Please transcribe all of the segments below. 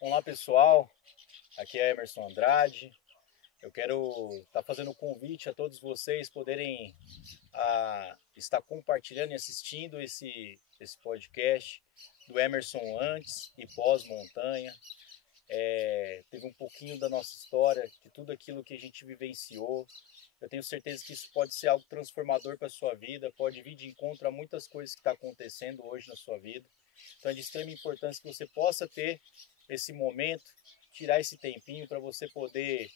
Olá pessoal, aqui é Emerson Andrade. Eu quero estar fazendo um convite a todos vocês poderem estar compartilhando e assistindo esse podcast do Emerson antes e pós-montanha. Teve um pouquinho da nossa história, de tudo aquilo que a gente vivenciou. Eu tenho certeza que isso pode ser algo transformador para a sua vida, pode vir de encontro a muitas coisas que estão acontecendo hoje na sua vida. Então é de extrema importância que você possa ter esse momento, tirar esse tempinho para você poder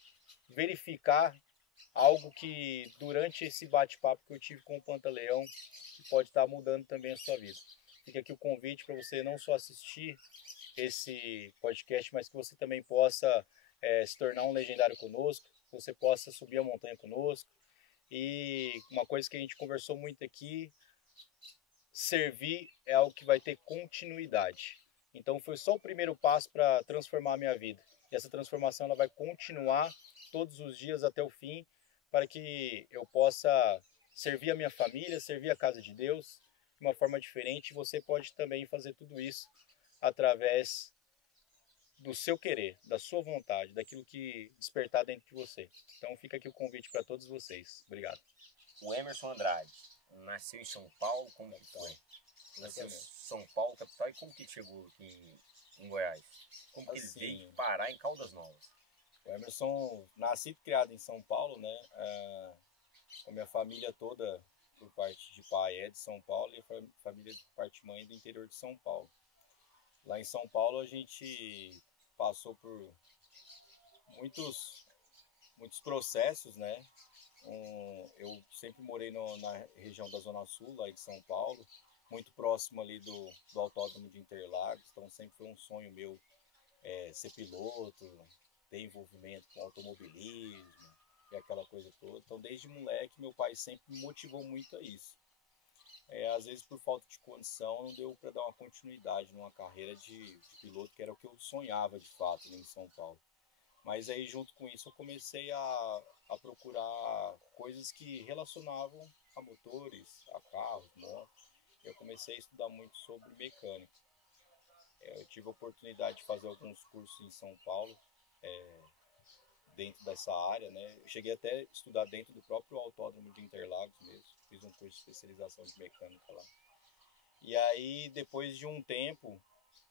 verificar algo que durante esse bate-papo que eu tive com o Pantaleão, que pode estar mudando também a sua vida. Fica aqui o convite para você não só assistir esse podcast, mas que você também possa se tornar um legendário conosco, que você possa subir a montanha conosco. E uma coisa que a gente conversou muito aqui, servir é algo que vai ter continuidade. Então foi só o primeiro passo para transformar a minha vida. E essa transformação ela vai continuar todos os dias até o fim, para que eu possa servir a minha família, servir a casa de Deus de uma forma diferente. Você pode também fazer tudo isso através do seu querer, da sua vontade, daquilo que despertar dentro de você. Então fica aqui o convite para todos vocês. Obrigado. O Emerson Andrade nasceu em São Paulo, como que foi? Nasceu em São Paulo, capital, e como que chegou aqui em Goiás? Como que ele veio parar em Caldas Novas? O Emerson, nascido e criado em São Paulo, né? A minha família toda, por parte de pai, é de São Paulo, e a família de parte de mãe é do interior de São Paulo. Lá em São Paulo a gente passou por muitos processos, né? Eu sempre morei na região da Zona Sul, lá de São Paulo, muito próximo ali do Autódromo de Interlagos, então sempre foi um sonho meu ser piloto, ter envolvimento com automobilismo e aquela coisa toda. Então desde moleque meu pai sempre me motivou muito a isso. Às vezes por falta de condição não deu para dar uma continuidade numa carreira de piloto, que era o que eu sonhava de fato em São Paulo. Mas aí junto com isso eu comecei a procurar coisas que relacionavam a motores, a carros, motos. Eu comecei a estudar muito sobre mecânica. Eu tive a oportunidade de fazer alguns cursos em São Paulo, dentro dessa área, né? Eu cheguei até a estudar dentro do próprio Autódromo de Interlagos mesmo. Fiz um curso de especialização de mecânica lá. E aí, depois de um tempo,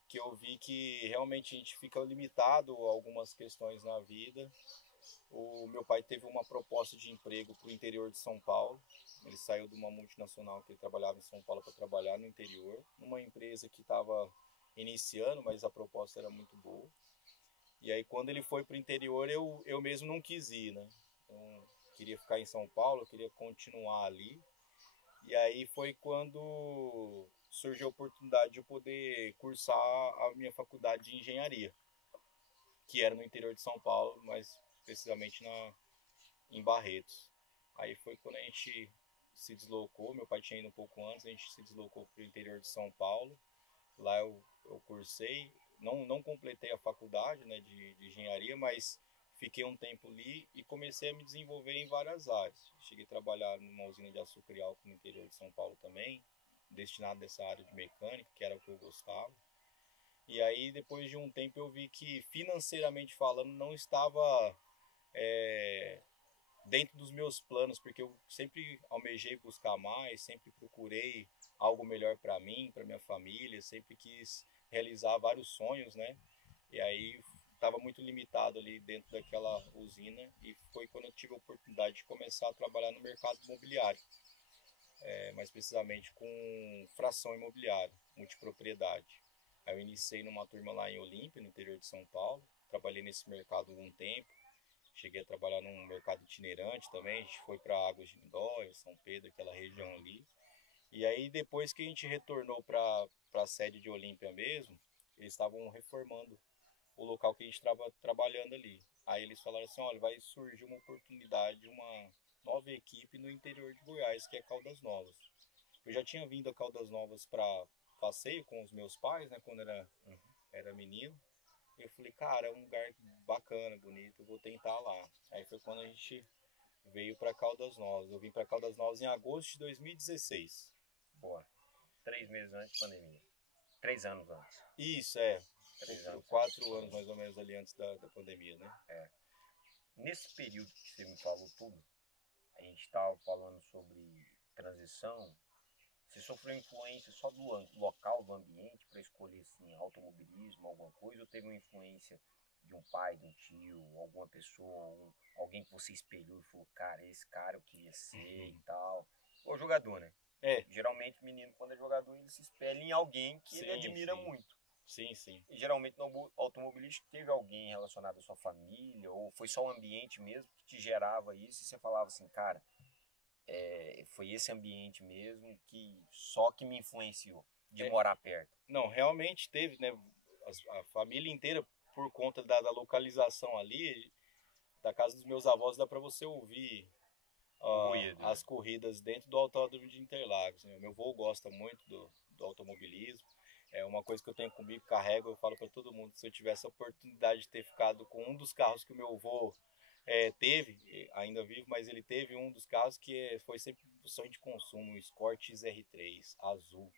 que eu vi que realmente a gente fica limitado a algumas questões na vida. O meu pai teve uma proposta de emprego para o interior de São Paulo. Ele saiu de uma multinacional que ele trabalhava em São Paulo para trabalhar no interior, numa empresa que estava iniciando, mas a proposta era muito boa. E aí quando ele foi para o interior, eu mesmo não quis ir, né? Então, queria ficar em São Paulo, eu queria continuar ali. E aí foi quando surgiu a oportunidade de eu poder cursar a minha faculdade de engenharia, que era no interior de São Paulo, mas precisamente em Barretos. Aí foi quando a gente se deslocou, meu pai tinha ido um pouco antes, a gente se deslocou para o interior de São Paulo. Lá eu cursei, não completei a faculdade, né, de engenharia, mas fiquei um tempo ali e comecei a me desenvolver em várias áreas. Cheguei a trabalhar numa usina de açúcar e álcool no interior de São Paulo também, destinado a essa área de mecânica, que era o que eu gostava. E aí, depois de um tempo, eu vi que, financeiramente falando, não estava dentro dos meus planos, porque eu sempre almejei buscar mais, sempre procurei algo melhor para mim, para minha família, sempre quis realizar vários sonhos, né? E aí estava muito limitado ali dentro daquela usina, e foi quando eu tive a oportunidade de começar a trabalhar no mercado imobiliário, mais precisamente com fração imobiliária, multipropriedade. Aí eu iniciei numa turma lá em Olímpia, no interior de São Paulo, trabalhei nesse mercado algum tempo, cheguei a trabalhar num mercado itinerante também, a gente foi para Águas de Lindóia, São Pedro, aquela região ali. E aí depois que a gente retornou para a sede de Olímpia mesmo, eles estavam reformando o local que a gente estava trabalhando ali. Aí eles falaram assim, olha, vai surgir uma oportunidade de uma nova equipe no interior de Goiás, que é Caldas Novas. Eu já tinha vindo a Caldas Novas para passeio com os meus pais, né, quando era menino. Eu falei, cara, é um lugar bacana, bonito, eu vou tentar lá. Aí foi quando a gente veio para Caldas Novas. Eu vim para Caldas Novas em agosto de 2016. Boa. 3 meses antes da pandemia. 3 anos antes. Isso, 3 anos. 4 anos mais ou menos ali antes da pandemia, né? Nesse período que você me falou tudo, a gente estava falando sobre transição. Você sofreu influência só do local, do ambiente, para escolher assim, automobilismo, alguma coisa? Ou teve uma influência de um pai, de um tio, alguma pessoa, alguém que você espelhou e falou, cara, esse cara eu queria ser e tal? Ou jogador, né? Geralmente, menino, quando é jogador, ele se espelha em alguém que ele admira muito. Sim, sim. E geralmente no automobilístico teve alguém relacionado à sua família, ou foi só o ambiente mesmo que te gerava isso, e você falava assim, cara, foi esse ambiente mesmo que me influenciou de morar perto. Não, realmente teve, né? A família inteira, por conta da localização ali, da casa dos meus avós, dá para você ouvir as corridas dentro do Autódromo de Interlagos. Né? Meu avô gosta muito do automobilismo. É uma coisa que eu tenho comigo, carrego, eu falo para todo mundo, se eu tivesse a oportunidade de ter ficado com um dos carros que o meu avô teve, ainda vivo, mas ele teve um dos carros que foi sempre um sonho de consumo, um Escort XR3, azul,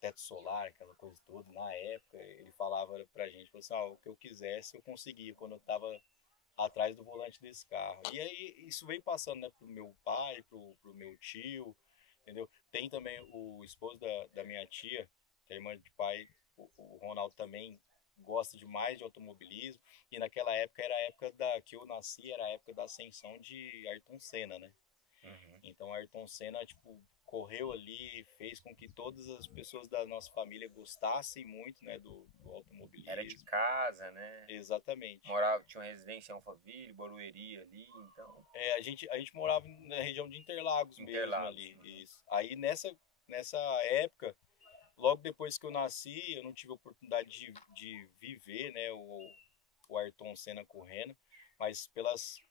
teto solar, aquela coisa toda. Na época, ele falava pra gente, falou assim, o que eu quisesse eu conseguia quando eu tava atrás do volante desse carro. E aí isso veio passando, né, pro meu pai, pro meu tio, entendeu? Tem também o esposo da minha tia, que é irmã de pai, o Ronaldo também gosta demais de automobilismo, e naquela época era a época que eu nasci, era a época da ascensão de Ayrton Senna, né? Então Ayrton Senna, tipo, correu ali, fez com que todas as pessoas da nossa família gostassem muito, né, do automobilismo. Era de casa, né? Exatamente. Tinha uma residência em Alphaville, Barueri ali, então... A gente morava na região de Interlagos mesmo ali. Isso. Aí nessa época, logo depois que eu nasci, eu não tive a oportunidade de viver, né, o Ayrton Senna correndo, mas pelas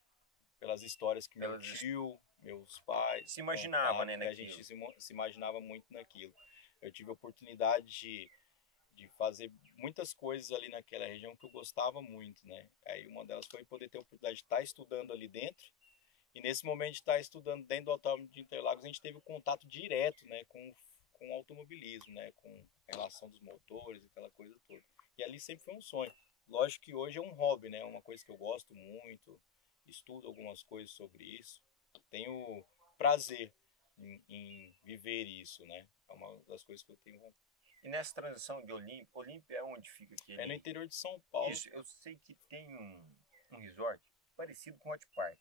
histórias que meu tio, meus pais... Se imaginava, né, naquilo. A gente se imaginava muito naquilo. Eu tive a oportunidade de fazer muitas coisas ali naquela região que eu gostava muito, né? Aí uma delas foi poder ter a oportunidade de estar estudando ali dentro. E nesse momento de estar estudando dentro do Autódromo de Interlagos, a gente teve um contato direto, né, com o automobilismo, né, com a relação dos motores, aquela coisa toda. E ali sempre foi um sonho. Lógico que hoje é um hobby, né, uma coisa que eu gosto muito, estudo algumas coisas sobre isso, tenho prazer em viver isso, né, é uma das coisas que eu tenho vontade. E nessa transição de Olímpia é onde fica aquele... É no interior de São Paulo. Isso, eu sei que tem um resort parecido com o Hot Park.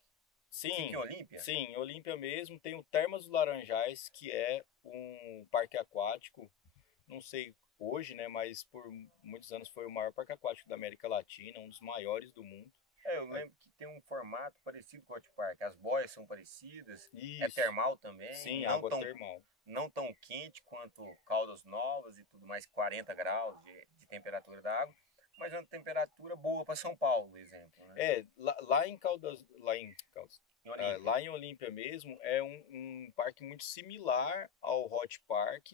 Sim, fica em Olímpia? Sim, em Olímpia mesmo. Tem o Termas dos Laranjais, que é um parque aquático, não sei hoje, né, mas por muitos anos foi o maior parque aquático da América Latina, um dos maiores do mundo. Eu lembro que tem um formato parecido com o Hot Park. As boias são parecidas. Isso. É termal também. Sim, água termal. Não tão quente quanto Caldas Novas e tudo mais, 40 graus de temperatura da água, mas é uma temperatura boa para São Paulo, por exemplo. Né? Lá em Olímpia mesmo, é um parque muito similar ao Hot Park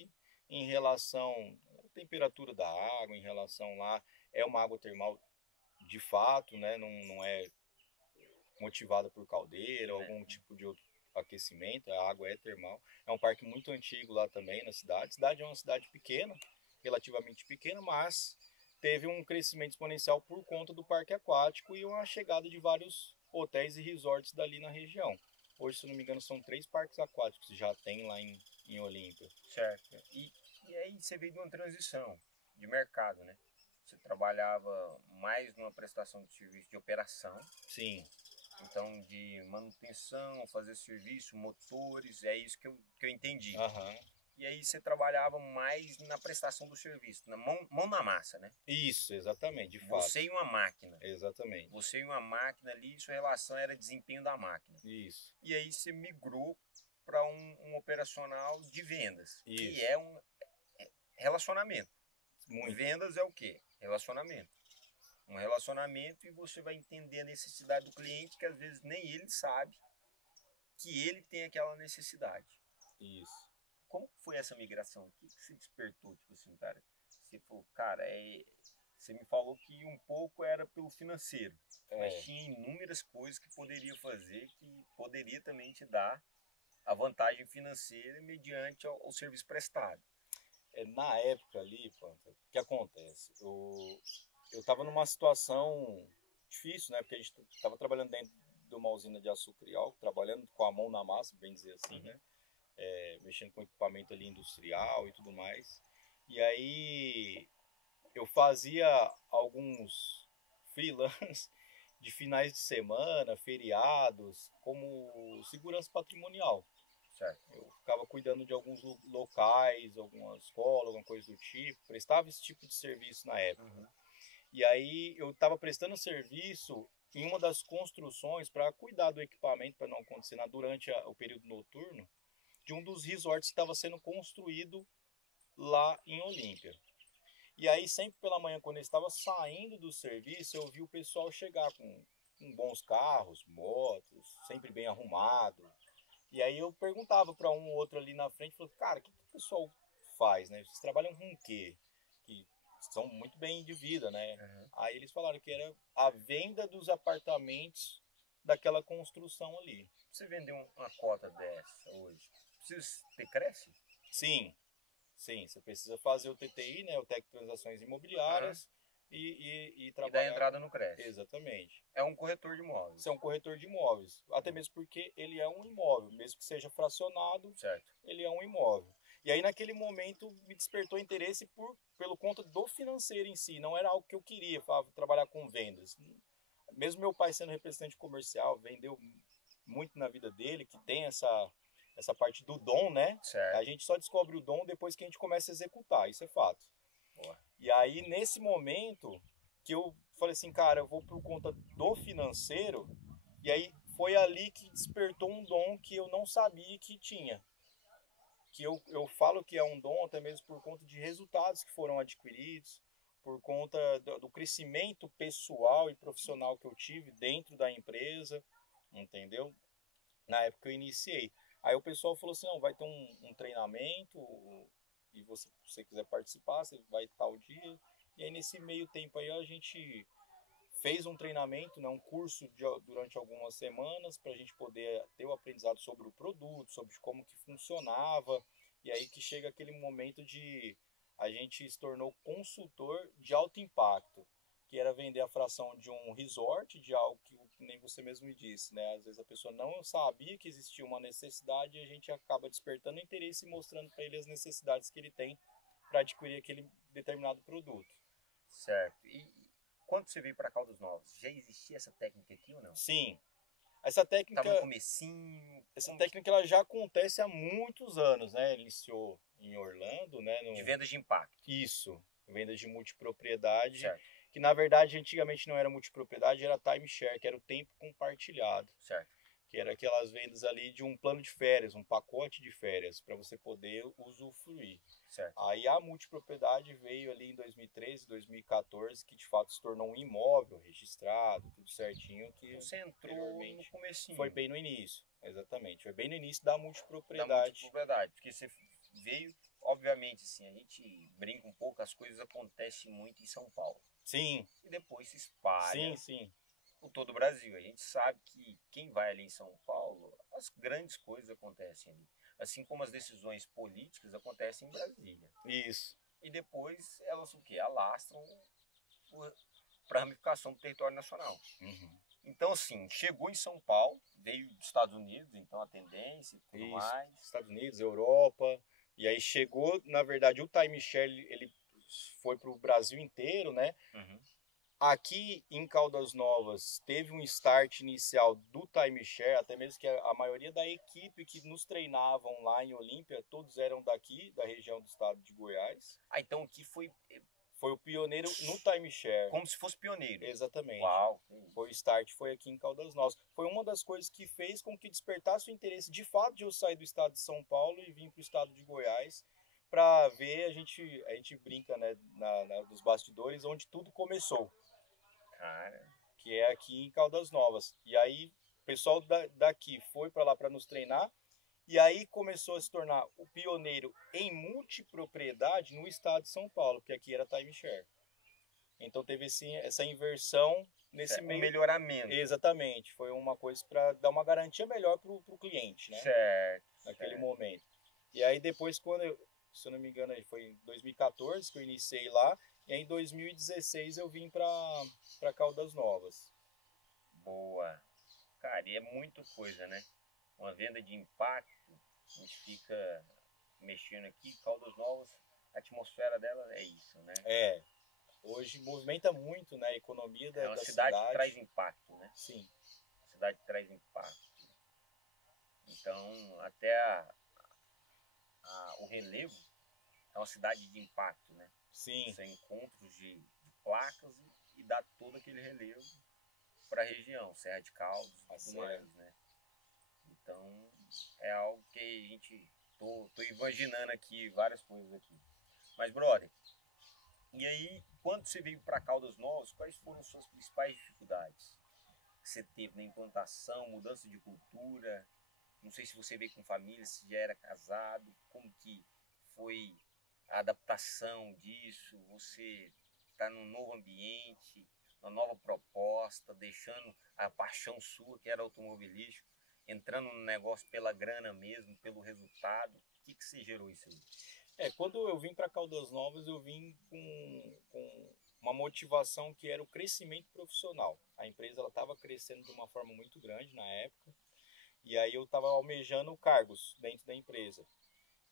em relação à temperatura da água, em relação lá, é uma água termal de fato, né? Não é motivada por caldeira ou algum tipo de outro aquecimento, a água é termal. É um parque muito antigo lá também na cidade. A cidade é uma cidade pequena, relativamente pequena, mas teve um crescimento exponencial por conta do parque aquático e uma chegada de vários hotéis e resorts dali na região. Hoje, se não me engano, são 3 parques aquáticos que já tem lá em Olímpia. Certo. E aí você veio de uma transição de mercado, né? Você trabalhava mais numa prestação de serviço de operação. Sim. Então, de manutenção, fazer serviço, motores, é isso que eu entendi. E aí você trabalhava mais na prestação do serviço, na mão na massa, né? Isso, exatamente, de fato. Você e uma máquina. Exatamente. Você e uma máquina ali, sua relação era desempenho da máquina. Isso. E aí você migrou para um operacional de vendas, isso. Que é um relacionamento. Muito. Vendas é o quê? Relacionamento. Um relacionamento e você vai entender a necessidade do cliente que às vezes nem ele sabe que ele tem aquela necessidade. Isso. Como foi essa migração? O que se despertou? Tipo assim, cara, você falou, cara, você me falou que um pouco era pelo financeiro, mas tinha inúmeras coisas que poderia fazer, que poderia também te dar a vantagem financeira mediante ao serviço prestado. Na época ali, o que acontece? eu estava numa situação difícil, né? Porque a gente estava trabalhando dentro de uma usina de açúcar e álcool, trabalhando com a mão na massa, bem dizer assim, né? Mexendo com equipamento ali industrial e tudo mais. E aí eu fazia alguns freelance de finais de semana, feriados, como segurança patrimonial. Certo. Eu ficava cuidando de alguns locais, alguma escola, alguma coisa do tipo, prestava esse tipo de serviço na época. Uhum. E aí eu estava prestando serviço em uma das construções para cuidar do equipamento, para não acontecer durante o período noturno, de um dos resorts que estava sendo construído lá em Olímpia. E aí sempre pela manhã, quando eu estava saindo do serviço, eu vi o pessoal chegar com bons carros, motos, sempre bem arrumado. E aí eu perguntava para um ou outro ali na frente, falei, cara, o que o pessoal faz, né? Vocês trabalham com o quê? Que são muito bem de vida, né? Uhum. Aí eles falaram que era a venda dos apartamentos daquela construção ali. Você vender uma cota dessa hoje, precisa ter cresce? Sim, sim, você precisa fazer o TTI, né? O Técnico de Transações Imobiliárias, e E trabalhar. dar entrada no Cresce. Exatamente. É um corretor de imóveis. Você é um corretor de imóveis. Até mesmo porque ele é um imóvel, mesmo que seja fracionado, Certo. ele é um imóvel. E aí naquele momento me despertou interesse pelo conta do financeiro em si. Não era algo que eu queria, trabalhar com vendas. Mesmo meu pai sendo representante comercial, vendeu muito na vida dele, que tem essa parte do dom, né? Certo. A gente só descobre o dom depois que a gente começa a executar, isso é fato. Boa. E aí nesse momento que eu falei assim, cara, eu vou por conta do financeiro, e aí foi ali que despertou um dom que eu não sabia que tinha. Que eu falo que é um dom até mesmo por conta de resultados que foram adquiridos, por conta do crescimento pessoal e profissional que eu tive dentro da empresa, entendeu? Na época que eu iniciei. Aí o pessoal falou assim, não, vai ter um treinamento, e se você quiser participar, você vai tal dia. E aí nesse meio tempo aí a gente fez um treinamento, né, um curso durante algumas semanas para a gente poder ter o aprendizado sobre o produto, sobre como que funcionava, e aí que chega aquele momento de a gente se tornou consultor de alto impacto, que era vender a fração de um resort, de algo que nem você mesmo me disse, né? Às vezes a pessoa não sabia que existia uma necessidade e a gente acaba despertando interesse e mostrando para ele as necessidades que ele tem para adquirir aquele determinado produto. Certo. E quando você veio para Caldas Novas, já existia essa técnica aqui ou não? Sim. Essa técnica, Tava no comecinho. essa técnica ela já acontece há muitos anos, né? Iniciou em Orlando, né? De vendas de impacto. Isso, vendas de multipropriedade. Certo. Que na verdade antigamente não era multipropriedade, era timeshare, que era o tempo compartilhado. Certo. Que era aquelas vendas ali de um plano de férias, um pacote de férias, para você poder usufruir. Certo. Aí a multipropriedade veio ali em 2013, 2014, que de fato se tornou um imóvel registrado, tudo certinho. Que você entrou no comecinho. Foi bem no início, exatamente. Foi bem no início da multipropriedade. Da multipropriedade, porque você veio, obviamente, assim, a gente brinca um pouco, as coisas acontecem muito em São Paulo. Sim. E depois se espalha. Sim, sim. Por todo o Brasil. A gente sabe que quem vai ali em São Paulo, as grandes coisas acontecem ali. Assim como as decisões políticas acontecem em Brasília. Isso. E depois elas o quê? Alastram para a ramificação do território nacional. Uhum. Então, assim, chegou em São Paulo, veio dos Estados Unidos, então a tendência e tudo Isso. mais. Estados Unidos, Europa. E aí chegou, na verdade, o timeshare, ele foi para o Brasil inteiro, né? Uhum. Aqui em Caldas Novas teve um start inicial do timeshare, até mesmo que a maioria da equipe que nos treinavam lá em Olímpia, todos eram daqui, da região do estado de Goiás. Ah, então aqui foi o pioneiro no timeshare. Como se fosse pioneiro. Exatamente. Uau. Foi o start, foi aqui em Caldas Novas. Foi uma das coisas que fez com que despertasse o interesse de fato de eu sair do estado de São Paulo e vir para o estado de Goiás para ver, a gente brinca, né, dos bastidores, onde tudo começou. Cara. Que é aqui em Caldas Novas. E aí o pessoal daqui foi para lá para nos treinar, e aí começou a se tornar o pioneiro em multipropriedade no estado de São Paulo, porque aqui era timeshare. Então teve sim essa inversão nesse meio. Um melhoramento. Exatamente. Foi uma coisa para dar uma garantia melhor para o cliente, né? Certo. Naquele momento. E aí depois, quando se eu não me engano, foi em 2014 que eu iniciei lá, E aí, em 2016 eu vim para Caldas Novas. Boa. Cara, e é muita coisa, né? Uma venda de impacto, a gente fica mexendo aqui, Caldas Novas, a atmosfera dela é isso, né? Hoje movimenta muito, né, a economia É uma da cidade que cidade. traz impacto, né? Sim. Cidade que traz impacto. Então, até o relevo é uma cidade de impacto, né? Sim. São encontros de placas e dá todo aquele relevo para a região, Serra de Caldas e tudo mais, né? Então, é algo que a gente... Tô imaginando aqui várias coisas aqui. Mas, brother, e aí, quando você veio para Caldas Novas, quais foram as suas principais dificuldades que você teve na implantação, mudança de cultura? Não sei se você veio com família, se já era casado, como que foi a adaptação disso? Você está num novo ambiente, uma nova proposta, deixando a paixão sua, que era automobilístico, entrando no negócio pela grana mesmo, pelo resultado. O que você gerou isso aí? Quando eu vim para Caldas Novas, eu vim com uma motivação que era o crescimento profissional. A empresa estava crescendo de uma forma muito grande na época, e aí eu estava almejando cargos dentro da empresa.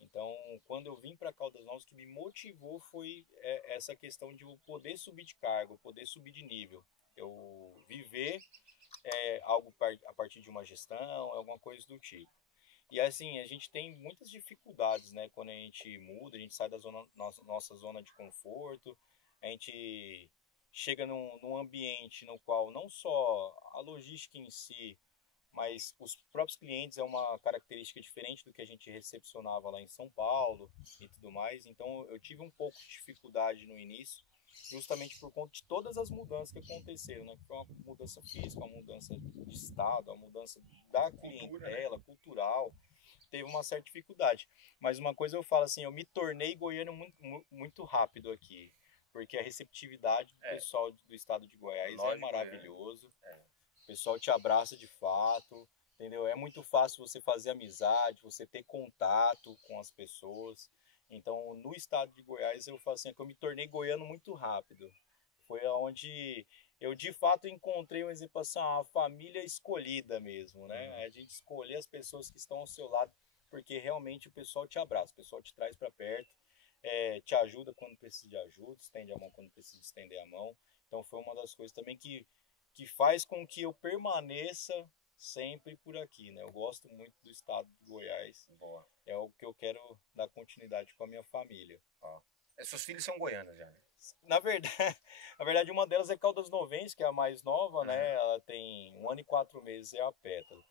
Então, quando eu vim para Caldas Novas, o que me motivou foi essa questão de eu poder subir de cargo, poder subir de nível. Eu viver algo a partir de uma gestão, alguma coisa do tipo. E assim, a gente tem muitas dificuldades, né? Quando a gente muda, a gente sai da nossa zona de conforto, a gente chega num ambiente no qual não só a logística em si, mas os próprios clientes é uma característica diferente do que a gente recepcionava lá em São Paulo e tudo mais. Então eu tive um pouco de dificuldade no início, justamente por conta de todas as mudanças que aconteceram, né? Que foi uma mudança física, uma mudança de estado, uma mudança da clientela, cultural. Teve uma certa dificuldade. Mas uma coisa eu falo assim, eu me tornei goiano muito rápido aqui. Porque a receptividade do pessoal do estado de Goiás é maravilhoso. O pessoal te abraça de fato, entendeu? É muito fácil você fazer amizade, você ter contato com as pessoas. Então, no estado de Goiás, eu falo assim, que eu me tornei goiano muito rápido. Foi onde eu, de fato, encontrei um exemplo assim, uma família escolhida mesmo, né? A gente escolher as pessoas que estão ao seu lado, porque realmente o pessoal te abraça, o pessoal te traz para perto, te ajuda quando precisa de ajuda, estende a mão quando precisa estender a mão. Então, foi uma das coisas também que faz com que eu permaneça sempre por aqui, né? Eu gosto muito do estado de Goiás. Boa. É o que eu quero dar continuidade com a minha família. Seus filhos são goianos já, né? Na verdade, uma delas é Caldas Novense, que é a mais nova, né? Ela tem 1 ano e 4 meses, é a Pétala.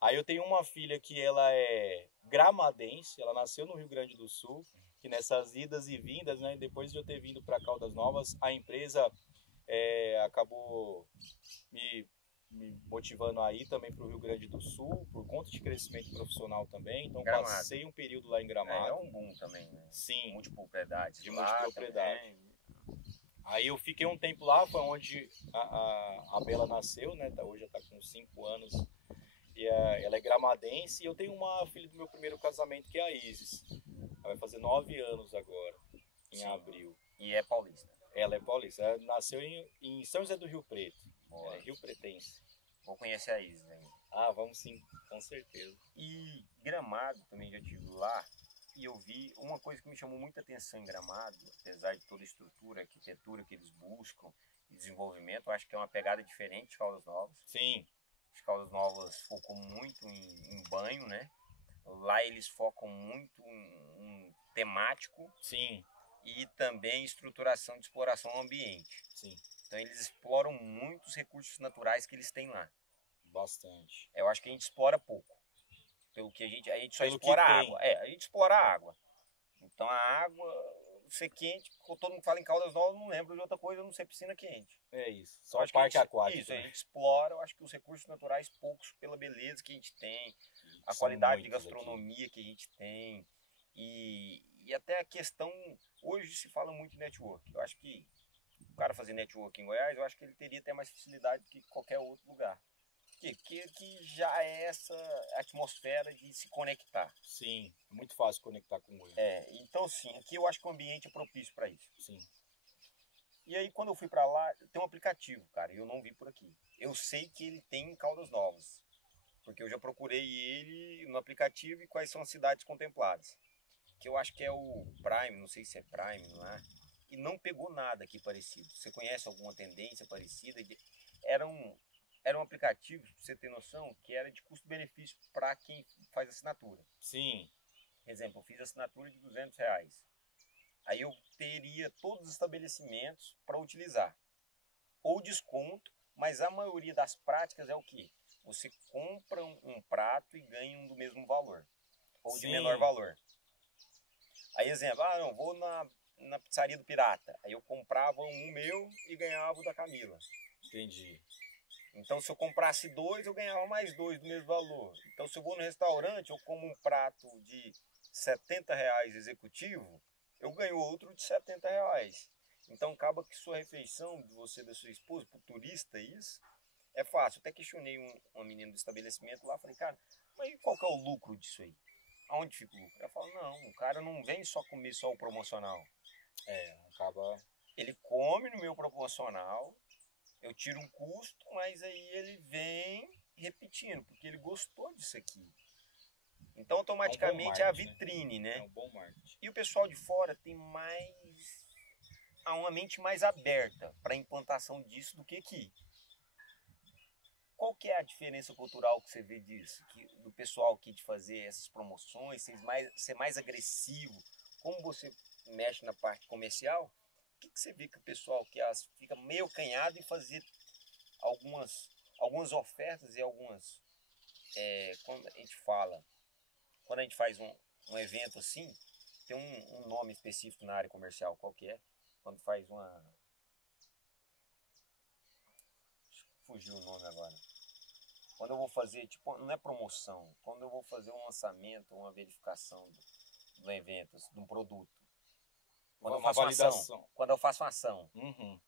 Aí eu tenho uma filha que ela é gramadense, ela nasceu no Rio Grande do Sul, que nessas idas e vindas, né? Depois de eu ter vindo para Caldas Novas, a empresa acabou me motivando a ir também para o Rio Grande do Sul, por conta de crescimento profissional também. Então Gramado. passei um período lá em Gramado. É um boom também, né? Sim. Multipropriedades. De multipropriedade. Aí eu fiquei um tempo lá, foi onde a Bela nasceu, né? Hoje já está com 5 anos. E ela é gramadense, e eu tenho uma filha do meu primeiro casamento, que é a Isis. Ela vai fazer 9 anos agora, em abril. E é paulista. Ela é paulista. Ela nasceu em São José do Rio Preto. Ela é Rio Pretense. Vou conhecer a Isis ainda. Ah, vamos sim, com certeza. E Gramado também já estive lá. E eu vi uma coisa que me chamou muita atenção em Gramado, apesar de toda a estrutura, a arquitetura que eles buscam, e desenvolvimento, eu acho que é uma pegada diferente de Caldas Novas. Sim. As Caldas Novas focam muito em banho, né? Lá eles focam muito em temático. Sim. E também estruturação de exploração do ambiente. Sim. Então eles exploram muitos recursos naturais que eles têm lá. Bastante. Eu acho que a gente explora pouco. Pelo que a gente só explora a água. A gente explora a água. Então a água ser quente, todo mundo fala em Caldas Novas, não lembro de outra coisa, não ser piscina quente. É isso. Só o parque aquático. Isso, a gente explora, eu acho que os recursos naturais poucos pela beleza que a gente tem, a qualidade de gastronomia que a gente tem e até a questão, hoje se fala muito em network. Eu acho que o cara fazer network em Goiás, eu acho que ele teria até mais facilidade do que qualquer outro lugar. Que já é essa atmosfera de se conectar. Sim, é muito fácil conectar com o Goiás. Então sim, aqui eu acho que o ambiente é propício para isso. Sim. E aí, quando eu fui para lá, tem um aplicativo, cara, e eu não vi por aqui. Eu sei que ele tem em Caldas Novas, porque eu já procurei ele no aplicativo e quais são as cidades contempladas. Que eu acho que é o Prime, não sei se é Prime lá, e não pegou nada aqui parecido. Você conhece alguma tendência parecida? Era um aplicativo, pra você ter noção, que era de custo-benefício para quem faz assinatura. Sim. Exemplo, eu fiz assinatura de R$ 200. Aí eu teria todos os estabelecimentos para utilizar. Ou desconto, mas a maioria das práticas é o quê? Você compra um prato e ganha um do mesmo valor. Ou de menor valor. Aí, exemplo, eu vou na pizzaria do Pirata. Aí eu comprava um meu e ganhava o da Camila. Entendi. Então, se eu comprasse 2, eu ganhava mais 2 do mesmo valor. Então, se eu vou no restaurante, eu como um prato de R$ 70 executivo, eu ganho outro de R$ 70. Então, acaba que sua refeição, de você e da sua esposa, para o turista, isso é fácil. Eu até questionei uma menina do estabelecimento lá, falei, cara, mas qual que é o lucro disso aí? Aonde fica o lucro? Ela fala, não, o cara não vem só comer só o promocional. Acaba... Ele come no meu promocional, eu tiro um custo, mas aí ele vem repetindo, porque ele gostou disso aqui. Então, automaticamente é a vitrine, né? É um bom marketing. E o pessoal de fora tem uma mente mais aberta para a implantação disso do que aqui. Qual que é a diferença cultural que você vê disso? Do pessoal aqui de fazer essas promoções, ser mais agressivo? Como você mexe na parte comercial? O que você vê que o pessoal que fica meio acanhado em fazer algumas ofertas e algumas... quando a gente faz um evento assim, tem um nome específico na área comercial, qual que é? Quando faz fugiu o nome agora. Quando eu vou fazer, tipo, não é promoção, quando eu vou fazer um lançamento, uma verificação do evento, de um produto. Quando eu faço validação. Uma ação. Quando eu faço uma ação. Uhum.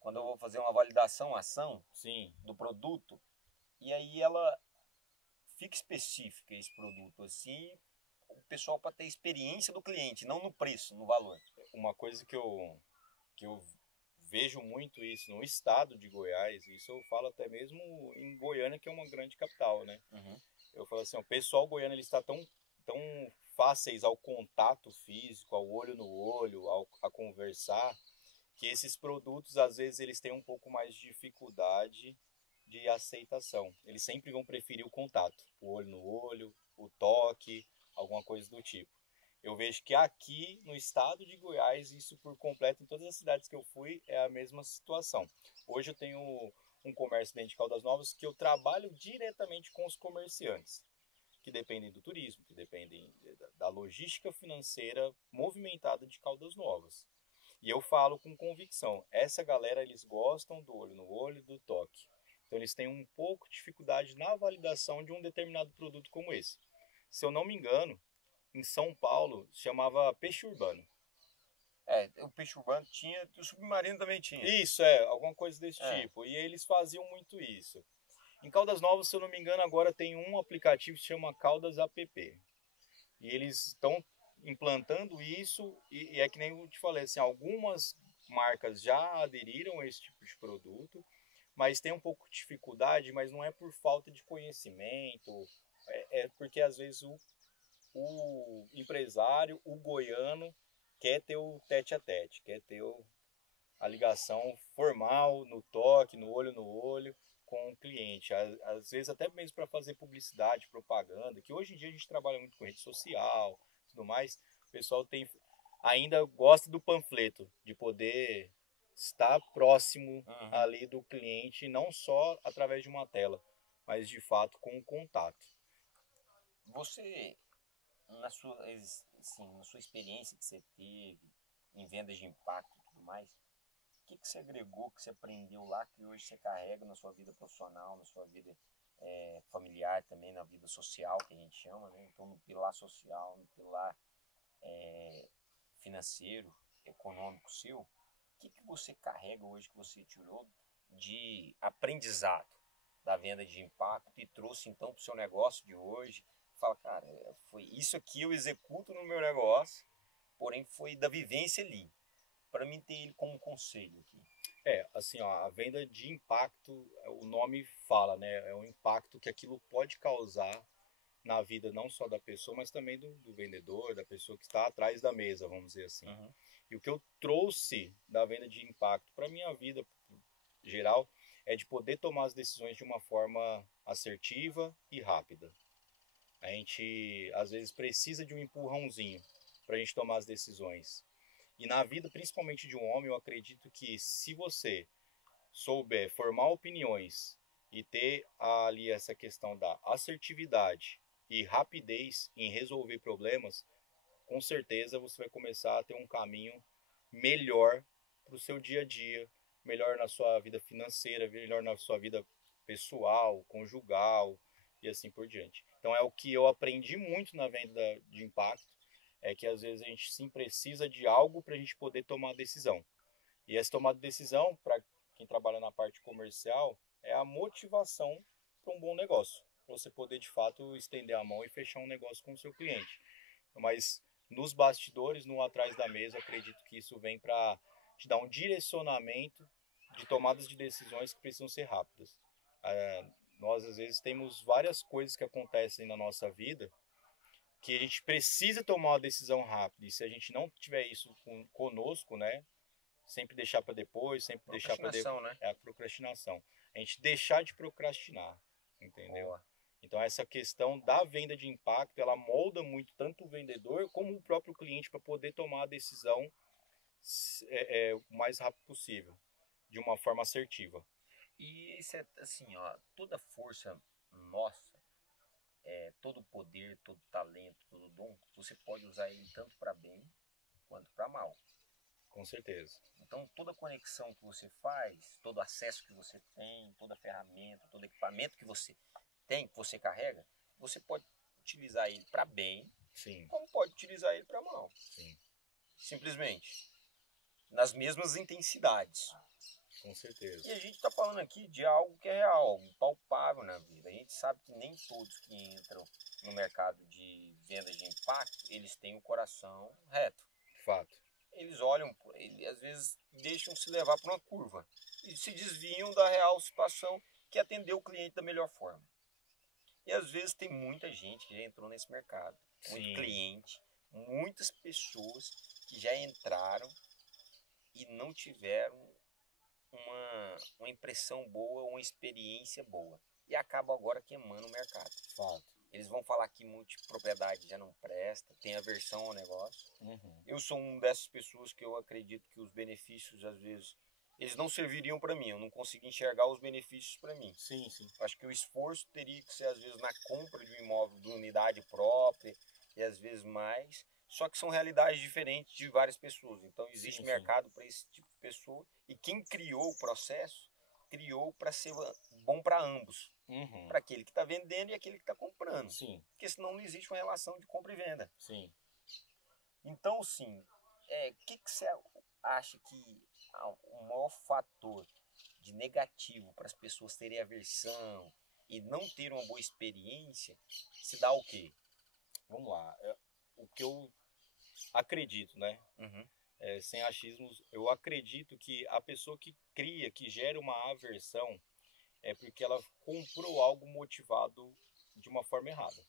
Quando eu vou fazer uma validação, ação Sim. do produto, e aí ela fica específica, esse produto, assim, o pessoal para ter experiência do cliente, não no preço, no valor. Uma coisa que eu vejo muito isso no estado de Goiás, isso eu falo até mesmo em Goiânia, que é uma grande capital, né? Uhum. Eu falo assim, o pessoal goiano ele está tão fáceis ao contato físico, ao olho no olho, a conversar, que esses produtos, às vezes, eles têm um pouco mais de dificuldade de aceitação. Eles sempre vão preferir o contato, o olho no olho, o toque, alguma coisa do tipo. Eu vejo que aqui no estado de Goiás, isso por completo, em todas as cidades que eu fui, é a mesma situação. Hoje eu tenho um comércio dentro de Caldas Novas que eu trabalho diretamente com os comerciantes, que dependem do turismo, que dependem da logística financeira movimentada de Caldas Novas. E eu falo com convicção, essa galera, eles gostam do olho no olho, do toque. Então eles têm um pouco de dificuldade na validação de um determinado produto como esse. Se eu não me engano, em São Paulo, se chamava peixe urbano. O peixe urbano tinha, o submarino também tinha. Isso, alguma coisa desse tipo. E eles faziam muito isso. Em Caldas Novas, se eu não me engano, agora tem um aplicativo que se chama Caldas App. E eles estão implantando isso, e é que nem eu te falei, assim, algumas marcas já aderiram a esse tipo de produto, mas tem um pouco de dificuldade, mas não é por falta de conhecimento, é porque às vezes o empresário, o goiano, quer ter o tete-a-tete, quer ter a ligação formal, no toque, no olho com o cliente. Às vezes até mesmo para fazer publicidade, propaganda, que hoje em dia a gente trabalha muito com rede social, tudo mais, o pessoal ainda gosta do panfleto, de poder estar próximo ali do cliente, não só através de uma tela, mas de fato com o contato. Você, na sua experiência que você teve em vendas de impacto e tudo mais, o que você agregou, que você aprendeu lá, que hoje você carrega na sua vida profissional, na sua vida familiar também, na vida social, que a gente chama, né? Então, no pilar social, no pilar financeiro, econômico seu, o que você carrega hoje, que você tirou de aprendizado da venda de impacto e trouxe então para o seu negócio de hoje? Fala, cara, foi isso aqui eu executo no meu negócio, porém foi da vivência ali, para mim ter ele como conselho aqui. Assim, ó, a venda de impacto, o nome fala, né? É um impacto que aquilo pode causar na vida não só da pessoa, mas também do vendedor, da pessoa que está atrás da mesa, vamos dizer assim. Uhum. E o que eu trouxe da venda de impacto para minha vida geral é de poder tomar as decisões de uma forma assertiva e rápida. A gente às vezes precisa de um empurrãozinho para a gente tomar as decisões. E na vida, principalmente de um homem, eu acredito que se você souber formar opiniões e ter ali essa questão da assertividade e rapidez em resolver problemas, com certeza você vai começar a ter um caminho melhor para o seu dia a dia, melhor na sua vida financeira, melhor na sua vida pessoal, conjugal e assim por diante. Então é o que eu aprendi muito na venda de impacto, é que às vezes a gente sim precisa de algo para a gente poder tomar a decisão. E essa tomada de decisão, para quem trabalha na parte comercial, é a motivação para um bom negócio. Para você poder de fato estender a mão e fechar um negócio com o seu cliente. Mas nos bastidores, no atrás da mesa, acredito que isso vem para te dar um direcionamento de tomadas de decisões que precisam ser rápidas. Nós às vezes temos várias coisas que acontecem na nossa vida que a gente precisa tomar uma decisão rápida. E se a gente não tiver isso conosco, né, sempre deixar para depois, sempre deixar para depois, né? é a procrastinação. A gente deixar de procrastinar, entendeu? Boa. Então essa questão da venda de impacto, ela molda muito tanto o vendedor como o próprio cliente para poder tomar a decisão o mais rápido possível, de uma forma assertiva. E isso é assim, ó, toda força nossa, todo poder, todo talento, todo dom, você pode usar ele tanto para bem quanto para mal. Com certeza. Então toda conexão que você faz, todo acesso que você tem, toda ferramenta, todo equipamento que você tem, que você carrega, você pode utilizar ele para bem, sim, como pode utilizar ele para mal. Sim. Simplesmente. Nas mesmas intensidades. Com certeza. E a gente está falando aqui de algo que é real, algo palpável na vida. A gente sabe que nem todos que entram no mercado de venda de impacto, eles têm o coração reto. Fato. Eles olham, às vezes deixam se levar por uma curva e se desviam da real situação que é atender o cliente da melhor forma. E às vezes tem muita gente que já entrou nesse mercado, muito cliente, muitas pessoas que já entraram e não tiveram uma impressão boa, uma experiência boa. E acabam agora queimando o mercado. Fato. Eles vão falar que multipropriedade já não presta, tem aversão ao negócio. Uhum. Eu sou uma dessas pessoas que eu acredito que os benefícios, às vezes, eles não serviriam para mim. Eu não consigo enxergar os benefícios para mim. Sim. Acho que o esforço teria que ser, às vezes, na compra de um imóvel de unidade própria e, às vezes, mais. Só que são realidades diferentes de várias pessoas. Então, existe mercado para esse tipo de pessoa. E quem criou o processo, criou para ser bom para ambos. Uhum. Para aquele que está vendendo e aquele que está comprando. Sim. Porque senão não existe uma relação de compra e venda. Sim. Então, sim, o que você acha que o maior fator de negativo para as pessoas terem aversão e não terem uma boa experiência se dá o quê? Vamos lá. O que eu acredito, né? Uhum. Sem achismos, eu acredito que a pessoa que cria, que gera uma aversão, é porque ela comprou algo motivado de uma forma errada.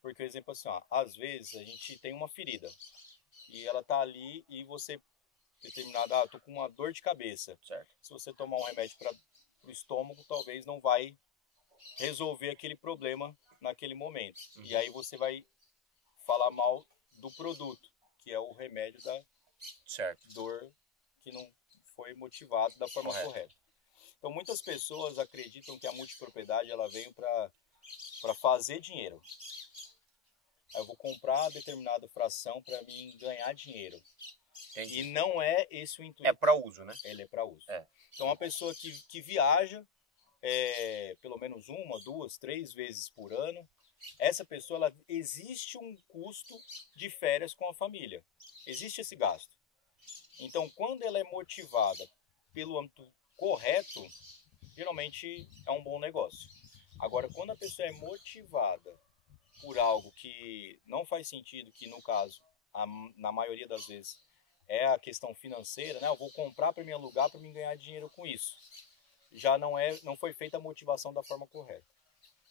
Porque, por exemplo, assim, ó, às vezes a gente tem uma ferida e ela tá ali e você determinada, tô com uma dor de cabeça. Certo. Se você tomar um remédio para o estômago, talvez não vai resolver aquele problema naquele momento. Uhum. E aí você vai falar mal do produto, que é o remédio da dor que não foi motivado da forma correta. Então muitas pessoas acreditam que a multipropriedade ela veio para fazer dinheiro. Eu vou comprar determinada fração para mim ganhar dinheiro. Entendi. E não é esse o intuito. É para uso, né? Ele é para uso. Então uma pessoa que viaja pelo menos 1, 2, 3 vezes por ano, essa pessoa, existe um custo de férias com a família. Existe esse gasto. Então, quando ela é motivada pelo âmbito correto, geralmente é um bom negócio. Agora, quando a pessoa é motivada por algo que não faz sentido, que no caso, na maioria das vezes, é a questão financeira, né? Eu vou comprar para me alugar para me ganhar dinheiro com isso. Já não foi feita a motivação da forma correta.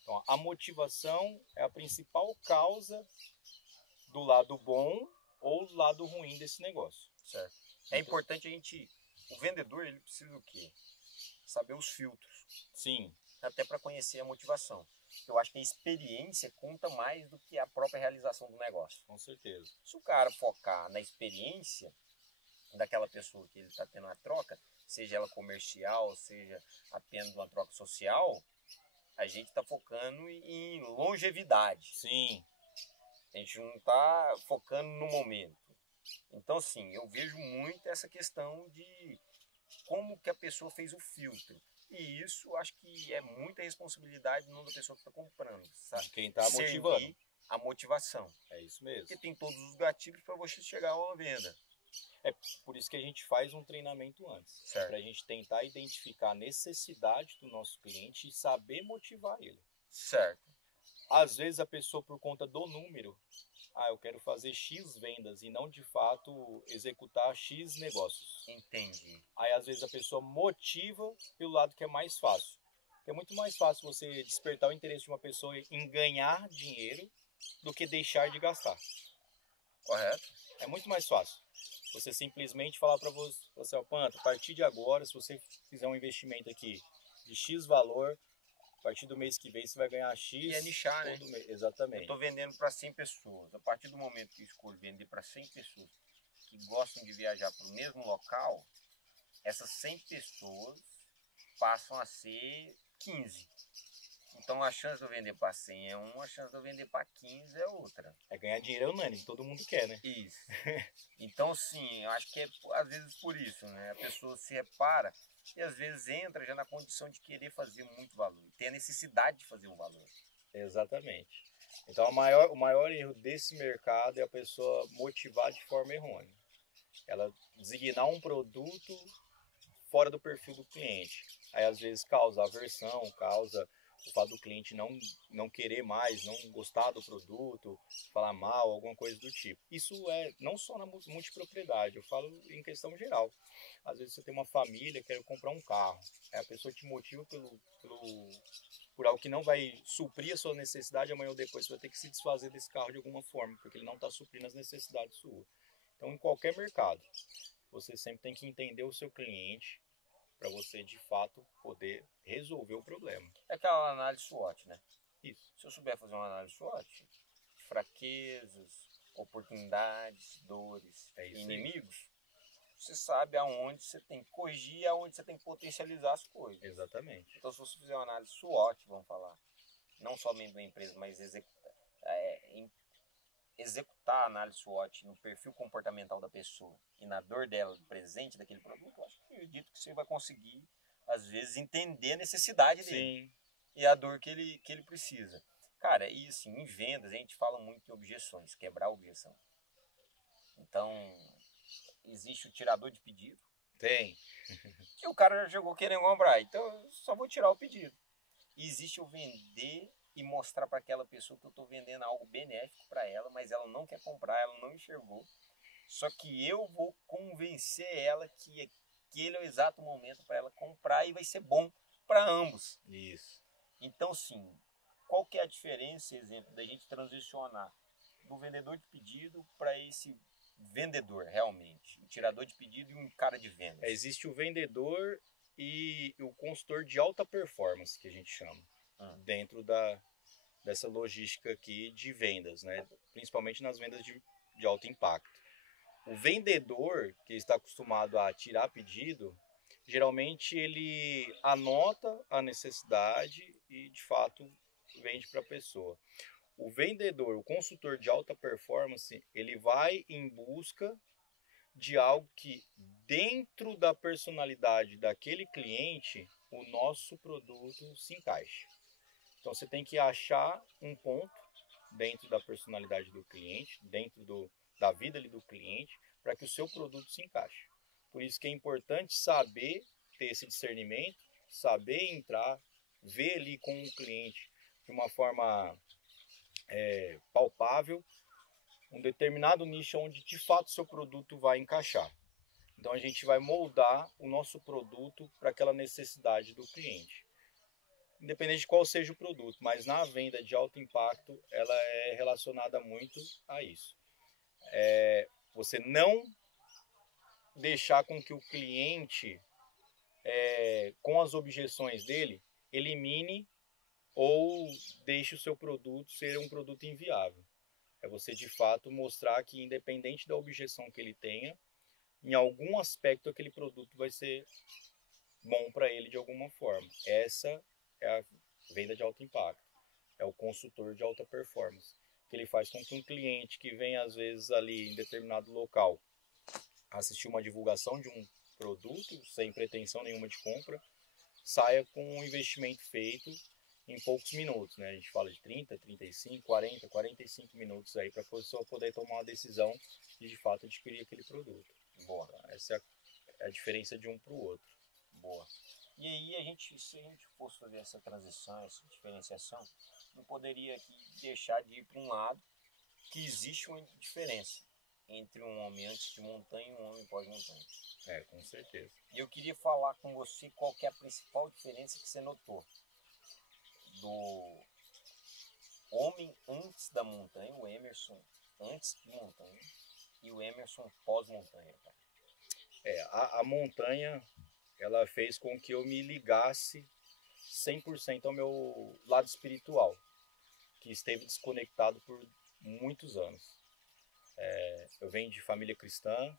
Então, a motivação é a principal causa do lado bom ou do lado ruim desse negócio. Certo. É importante a gente... O vendedor, ele precisa do quê? Saber os filtros. Sim. Até para conhecer a motivação. Eu acho que a experiência conta mais do que a própria realização do negócio. Com certeza. Se o cara focar na experiência daquela pessoa que ele está tendo uma troca, seja ela comercial, seja apenas uma troca social, a gente está focando em longevidade. Sim. A gente não está focando no momento. Então, assim, eu vejo muito essa questão de como que a pessoa fez o filtro. E isso acho que é muita responsabilidade não da pessoa que está comprando, sabe? De quem está motivando. A motivação. É isso mesmo. Porque tem todos os gatilhos para você chegar a uma venda. É por isso que a gente faz um treinamento antes. Para a gente tentar identificar a necessidade do nosso cliente e saber motivar ele. Certo. Às vezes a pessoa, por conta do número, eu quero fazer X vendas e não de fato executar X negócios. Entendi. Aí às vezes a pessoa motiva pelo lado que é mais fácil. Porque é muito mais fácil você despertar o interesse de uma pessoa em ganhar dinheiro do que deixar de gastar. Correto. É muito mais fácil. Você simplesmente falar para você, ó, Panta, a partir de agora, se você fizer um investimento aqui de X valor, a partir do mês que vem você vai ganhar X. E é nichar, né? Exatamente. Eu estou vendendo para 100 pessoas. A partir do momento que eu escolho vender para 100 pessoas que gostam de viajar para o mesmo local, essas 100 pessoas passam a ser 15. Então a chance de eu vender para 100 é uma, a chance de eu vender para 15 é outra. É ganhar dinheiro é unânime, todo mundo quer, né? Isso. Então, sim, eu acho que é às vezes por isso, né? A pessoa se repara e às vezes entra já na condição de querer fazer muito valor. E tem a necessidade de fazer um valor. Exatamente. Então o maior erro desse mercado é a pessoa motivar de forma errônea. Ela designar um produto fora do perfil do cliente. Aí às vezes causa aversão, causa o fato do cliente não querer mais, não gostar do produto, falar mal, alguma coisa do tipo. Isso é não só na multipropriedade, eu falo em questão geral. Às vezes você tem uma família, quer comprar um carro, aí a pessoa te motiva por algo que não vai suprir a sua necessidade, amanhã ou depois você vai ter que se desfazer desse carro de alguma forma, porque ele não está suprindo as necessidades suas. Então, em qualquer mercado, você sempre tem que entender o seu cliente, para você de fato poder resolver o problema. É aquela análise SWOT, né? Isso. Se eu souber fazer uma análise SWOT, de fraquezas, oportunidades, dores, inimigos, você sabe aonde você tem que corrigir e aonde você tem que potencializar as coisas. Exatamente. Então, se você fizer uma análise SWOT, vamos falar, não somente da empresa, mas executar a análise SWOT no perfil comportamental da pessoa e na dor dela, presente daquele produto, eu acredito que você vai conseguir, às vezes, entender a necessidade dele. Sim. E a dor que ele precisa. Cara, e assim, em vendas a gente fala muito em objeções, quebrar a objeção. Então, existe o tirador de pedido. Tem. Que o cara já chegou querendo comprar, então eu só vou tirar o pedido. E existe o vender e mostrar para aquela pessoa que eu estou vendendo algo benéfico para ela, mas ela não quer comprar, ela não enxergou. Só que eu vou convencer ela que aquele é o exato momento para ela comprar e vai ser bom para ambos. Isso. Então, sim, qual que é a diferença, exemplo, da gente transicionar do vendedor de pedido para esse vendedor, realmente? Um tirador de pedido e um cara de vendas. Existe o vendedor e o consultor de alta performance, que a gente chama, dentro dessa logística aqui de vendas, né? Principalmente nas vendas de alto impacto. O vendedor, que está acostumado a tirar pedido, geralmente ele anota a necessidade e, de fato, vende para a pessoa. O vendedor, o consultor de alta performance, ele vai em busca de algo que, dentro da personalidade daquele cliente, o nosso produto se encaixe. Então, você tem que achar um ponto dentro da personalidade do cliente, dentro da vida ali do cliente, para que o seu produto se encaixe. Por isso que é importante saber ter esse discernimento, saber entrar, ver ali com o cliente de uma forma palpável, um determinado nicho onde de fato o seu produto vai encaixar. Então a gente vai moldar o nosso produto para aquela necessidade do cliente. Independente de qual seja o produto, mas na venda de alto impacto, ela é relacionada muito a isso. Você não deixar com que o cliente, com as objeções dele, elimine ou deixe o seu produto ser um produto inviável. É você, de fato, mostrar que, independente da objeção que ele tenha, em algum aspecto aquele produto vai ser bom para ele de alguma forma. Essa é a venda de alto impacto. É o consultor de alta performance, que ele faz com que um cliente que vem, às vezes, ali em determinado local, assistir uma divulgação de um produto, sem pretensão nenhuma de compra, saia com um investimento feito em poucos minutos, né? A gente fala de 30, 35, 40, 45 minutos aí para a pessoa poder tomar uma decisão de fato adquirir aquele produto. Boa. Tá? Essa é a diferença de um para o outro. Boa. E aí, se a gente fosse fazer essa transição, essa diferenciação, não poderia aqui deixar de ir para um lado que existe uma diferença entre um homem antes de montanha e um homem pós-montanha. Com certeza. E eu queria falar com você qual que é a principal diferença que você notou do homem antes da montanha, o Emerson antes de montanha, e o Emerson pós-montanha. A montanha, ela fez com que eu me ligasse 100% ao meu lado espiritual, que esteve desconectado por muitos anos. Eu venho de família cristã,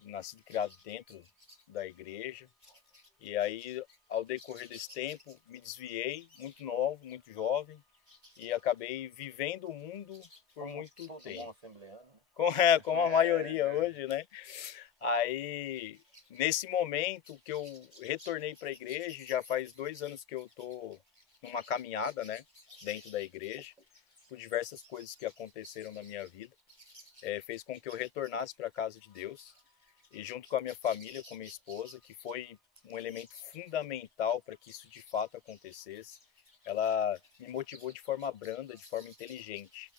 nascido e criado dentro da igreja, e aí, ao decorrer desse tempo, me desviei, muito novo, muito jovem, e acabei vivendo o mundo por muito tempo. Bom assembleano, né? Como a maioria hoje, né? Aí, nesse momento que eu retornei para a igreja, já faz 2 anos que eu tô numa caminhada, né, dentro da igreja, por diversas coisas que aconteceram na minha vida, fez com que eu retornasse para a casa de Deus, e junto com a minha família, com minha esposa, que foi um elemento fundamental para que isso de fato acontecesse, ela me motivou de forma branda, de forma inteligente.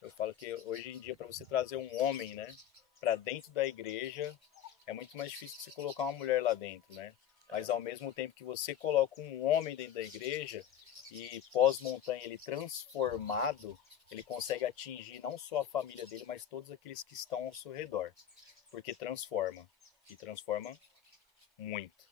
Eu falo que hoje em dia, para você trazer um homem, né, para dentro da igreja, é muito mais difícil que você colocar uma mulher lá dentro, né? Mas ao mesmo tempo que você coloca um homem dentro da igreja e pós-montanha ele transformado, ele consegue atingir não só a família dele, mas todos aqueles que estão ao seu redor, porque transforma, e transforma muito.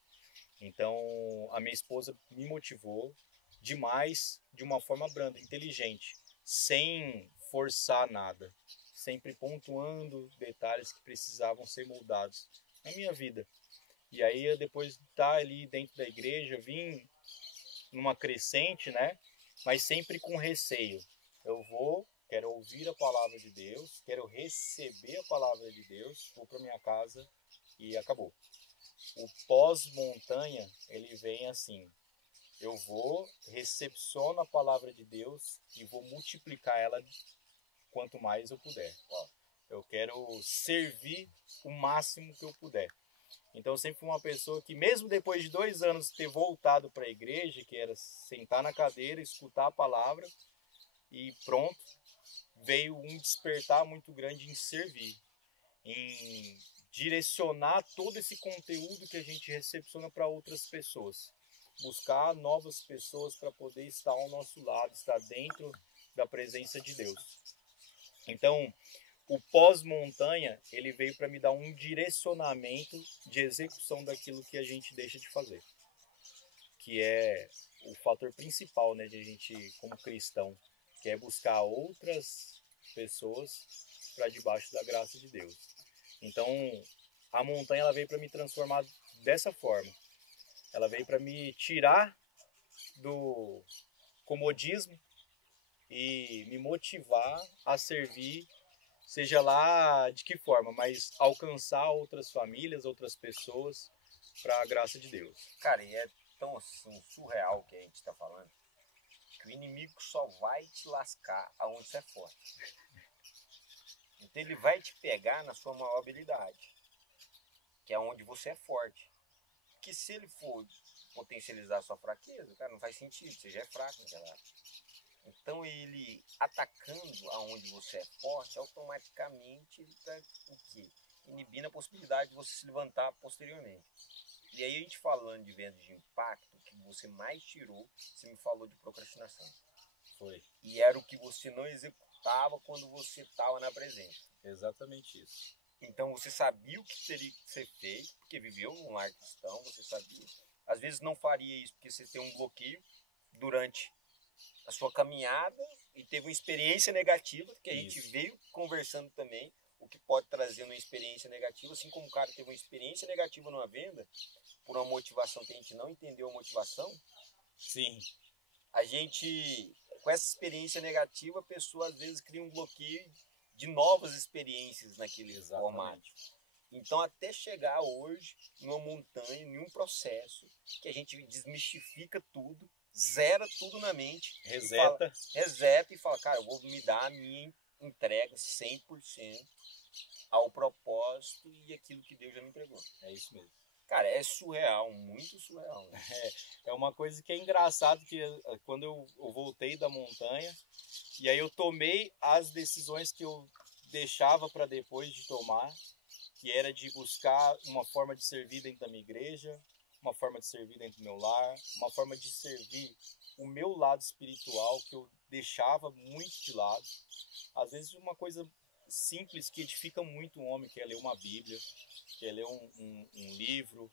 Então, a minha esposa me motivou demais, de uma forma branda, inteligente, sem forçar nada, sempre pontuando detalhes que precisavam ser moldados na minha vida. E aí, depois de estar ali dentro da igreja, vim numa crescente, né? Mas sempre com receio. Quero ouvir a palavra de Deus, quero receber a palavra de Deus, vou para minha casa e acabou. O pós-montanha, ele vem assim: eu recepciono a palavra de Deus e vou multiplicar ela quanto mais eu puder. Eu quero servir o máximo que eu puder. Então eu sempre fui uma pessoa que, mesmo depois de 2 anos ter voltado para a igreja, que era sentar na cadeira, escutar a palavra e pronto, veio um despertar muito grande em servir, em direcionar todo esse conteúdo que a gente recepciona para outras pessoas. Buscar novas pessoas para poder estar ao nosso lado, estar dentro da presença de Deus. Então, o pós-montanha, ele veio para me dar um direcionamento de execução daquilo que a gente deixa de fazer. Que é o fator principal, né, de a gente, como cristão, que é buscar outras pessoas para debaixo da graça de Deus. Então, a montanha, ela veio para me transformar dessa forma. Ela veio para me tirar do comodismo e me motivar a servir, seja lá de que forma, mas alcançar outras famílias, outras pessoas para a graça de Deus. Cara, e é tão assim, surreal o que a gente está falando, que o inimigo só vai te lascar aonde você é forte. Então ele vai te pegar na sua maior habilidade, que é onde você é forte. Porque se ele for potencializar a sua fraqueza, cara, não faz sentido, você já é fraco naquela área. Então ele atacando aonde você é forte, automaticamente ele está o quê? Inibindo a possibilidade de você se levantar posteriormente. E aí a gente falando de vendas de impacto, o que você mais tirou, você me falou de procrastinação. Foi. E era o que você não executava quando você estava na presença. Exatamente isso. Então você sabia o que teria que ser feito, porque viveu num lar cristão, você sabia. Às vezes não faria isso porque você tem um bloqueio durante a sua caminhada e teve uma experiência negativa, que a gente veio conversando também, o que pode trazer uma experiência negativa, assim como o cara teve uma experiência negativa numa venda, por uma motivação que a gente não entendeu a motivação. Sim. A gente, com essa experiência negativa, a pessoa às vezes cria um bloqueio de novas experiências naquele formato. Então, até chegar hoje numa montanha, em um processo que a gente desmistifica tudo, zera tudo na mente, reseta e fala, cara, eu vou me dar a minha entrega 100% ao propósito e aquilo que Deus já me entregou. É isso mesmo. Cara, é surreal, muito surreal. Né? É uma coisa que é engraçado, que quando eu voltei da montanha, e aí eu tomei as decisões que eu deixava para depois de tomar, que era de buscar uma forma de servir dentro da minha igreja, uma forma de servir dentro do meu lar, uma forma de servir o meu lado espiritual, que eu deixava muito de lado. Às vezes uma coisa simples que edifica muito um homem, que é ler uma Bíblia, que é ler um livro,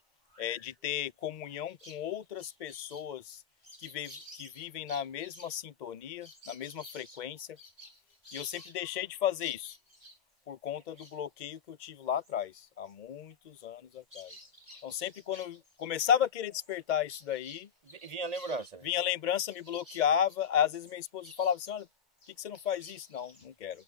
de ter comunhão com outras pessoas que vivem na mesma sintonia, na mesma frequência. E eu sempre deixei de fazer isso, por conta do bloqueio que eu tive lá atrás, há muitos anos atrás. Então sempre quando eu começava a querer despertar isso daí, vinha a lembrança. Vinha a lembrança, me bloqueava. Às vezes minha esposa falava assim, olha, por que você não faz isso? Não quero.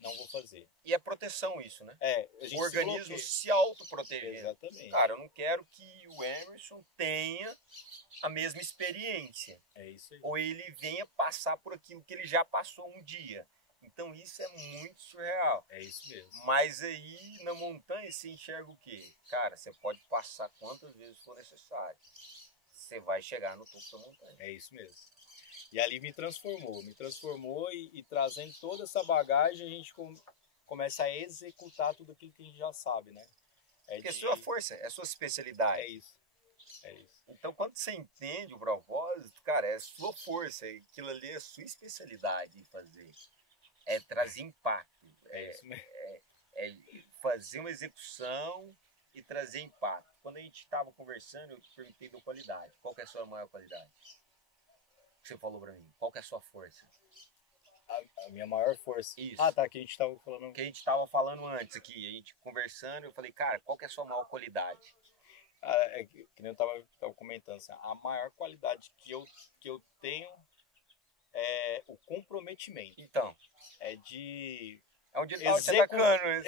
Não vou fazer. E é proteção isso, né? A gente o organismo se autoproteger. Exatamente. Cara, eu não quero que o Emerson tenha a mesma experiência. É isso aí. Ou ele venha passar por aquilo que ele já passou um dia. Então isso é muito surreal. É isso mesmo. Mas aí na montanha você enxerga o quê? Cara, você pode passar quantas vezes for necessário. Você vai chegar no topo da montanha. É isso mesmo. E ali me transformou e trazendo toda essa bagagem a gente começa a executar tudo aquilo que a gente já sabe, né? Porque é sua força, é sua especialidade. É isso. Então quando você entende o propósito, cara, é sua força, aquilo ali é sua especialidade em fazer. É trazer impacto. Isso mesmo. É fazer uma execução e trazer impacto. Quando a gente estava conversando, eu te perguntei da qualidade. Qual que é a sua maior qualidade? Você falou pra mim, qual que é a sua força? A minha maior força. Isso. Ah, tá, que a gente tava falando. Que a gente tava falando antes aqui, a gente conversando, eu falei, cara, qual que é a sua maior qualidade? Que nem eu tava comentando, assim, a maior qualidade que eu tenho é o comprometimento. Então. É de é onde ele tava te atacando.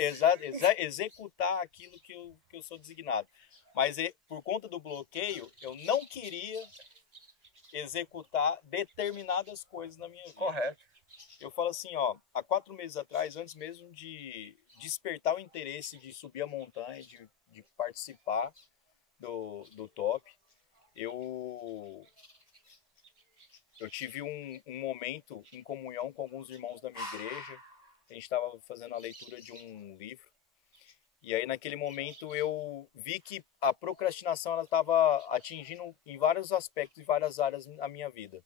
Executar aquilo que eu sou designado. Mas por conta do bloqueio, eu não queria executar determinadas coisas na minha vida. Correto. Eu falo assim, ó, há 4 meses atrás, antes mesmo de despertar o interesse de subir a montanha, de participar do top, eu tive um momento em comunhão com alguns irmãos da minha igreja. A gente estava fazendo a leitura de um livro. E aí naquele momento eu vi que a procrastinação ela estava atingindo em vários aspectos e várias áreas a minha vida.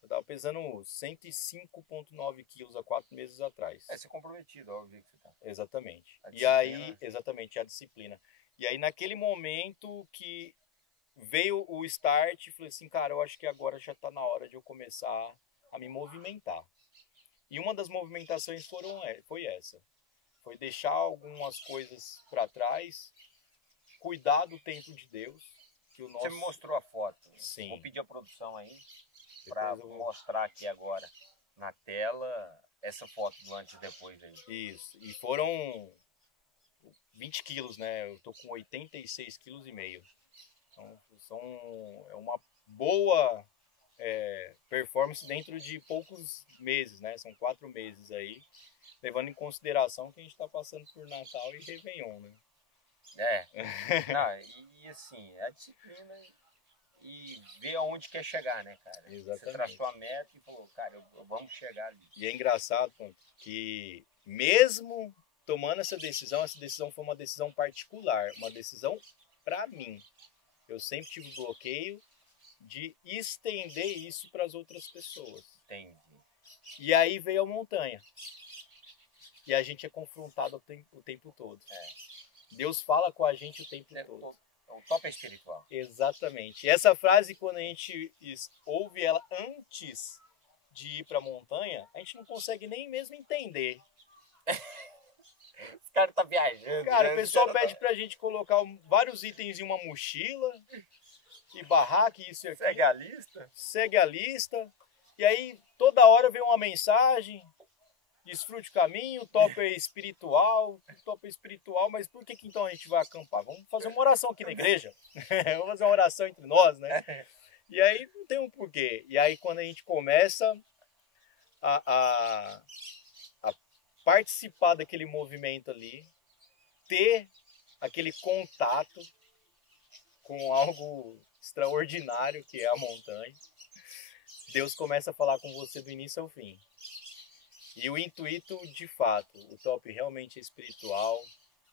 Eu estava pesando 105,9 quilos há 4 meses atrás. Você é comprometido, óbvio que você tá. Exatamente. E aí, exatamente, a disciplina. E aí naquele momento que veio o start, falei assim, cara, eu acho que agora já está na hora de eu começar a me movimentar. E uma das movimentações foi essa. Foi deixar algumas coisas para trás, cuidar do tempo de Deus. Você me mostrou a foto. Sim. Vou pedir a produção aí para mostrar aqui agora na tela essa foto do antes e depois aí. Isso. E foram 20 quilos, né? Eu tô com 86,5 quilos. Então, é uma boa performance dentro de poucos meses, né? São 4 meses aí, levando em consideração que a gente está passando por Natal e Réveillon, né? Não, e assim, a disciplina e ver aonde quer chegar, né, cara? Exatamente. Você traçou a meta e falou, cara, vamos chegar ali. E é engraçado, ponto, que mesmo tomando essa decisão foi uma decisão particular, uma decisão para mim. Eu sempre tive bloqueio de estender isso para as outras pessoas. Entendi. E aí veio a montanha. E a gente é confrontado o tempo todo. Deus fala com a gente o tempo todo. O top é espiritual. Exatamente. E essa frase, quando a gente ouve ela antes de ir para a montanha, a gente não consegue nem mesmo entender. Esse cara tá viajando. Cara, né? o pessoal pede pra gente colocar vários itens em uma mochila, e barraca, isso e aquilo. Segue a lista. Segue a lista. E aí, toda hora vem uma mensagem, desfrute o caminho, o top é espiritual, mas por que então a gente vai acampar? Vamos fazer uma oração aqui na igreja. Vamos fazer uma oração entre nós, né? E aí não tem um porquê. E aí quando a gente começa a participar daquele movimento ali, ter aquele contato com algo extraordinário que é a montanha, Deus começa a falar com você do início ao fim. E o intuito, de fato, o top realmente é espiritual,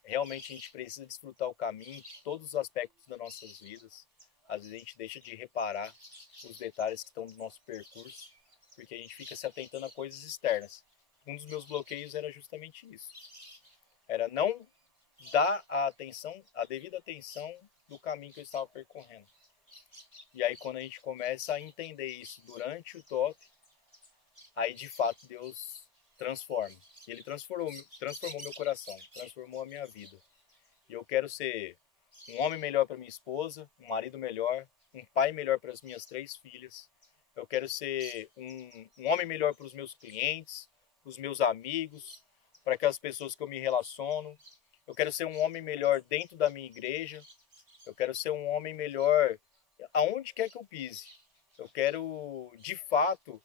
realmente a gente precisa desfrutar o caminho em todos os aspectos das nossas vidas. Às vezes a gente deixa de reparar os detalhes que estão no nosso percurso, porque a gente fica se atentando a coisas externas. Um dos meus bloqueios era justamente isso. Era não dar a devida atenção do caminho que eu estava percorrendo. E aí quando a gente começa a entender isso durante o top, aí de fato Deus transforma. E Ele transformou meu coração, transformou a minha vida. E eu quero ser um homem melhor para minha esposa, um marido melhor, um pai melhor para as minhas 3 filhas. Eu quero ser um homem melhor para os meus clientes, para os meus amigos, para aquelas pessoas que eu me relaciono. Eu quero ser um homem melhor dentro da minha igreja. Eu quero ser um homem melhor aonde quer que eu pise. Eu quero, de fato,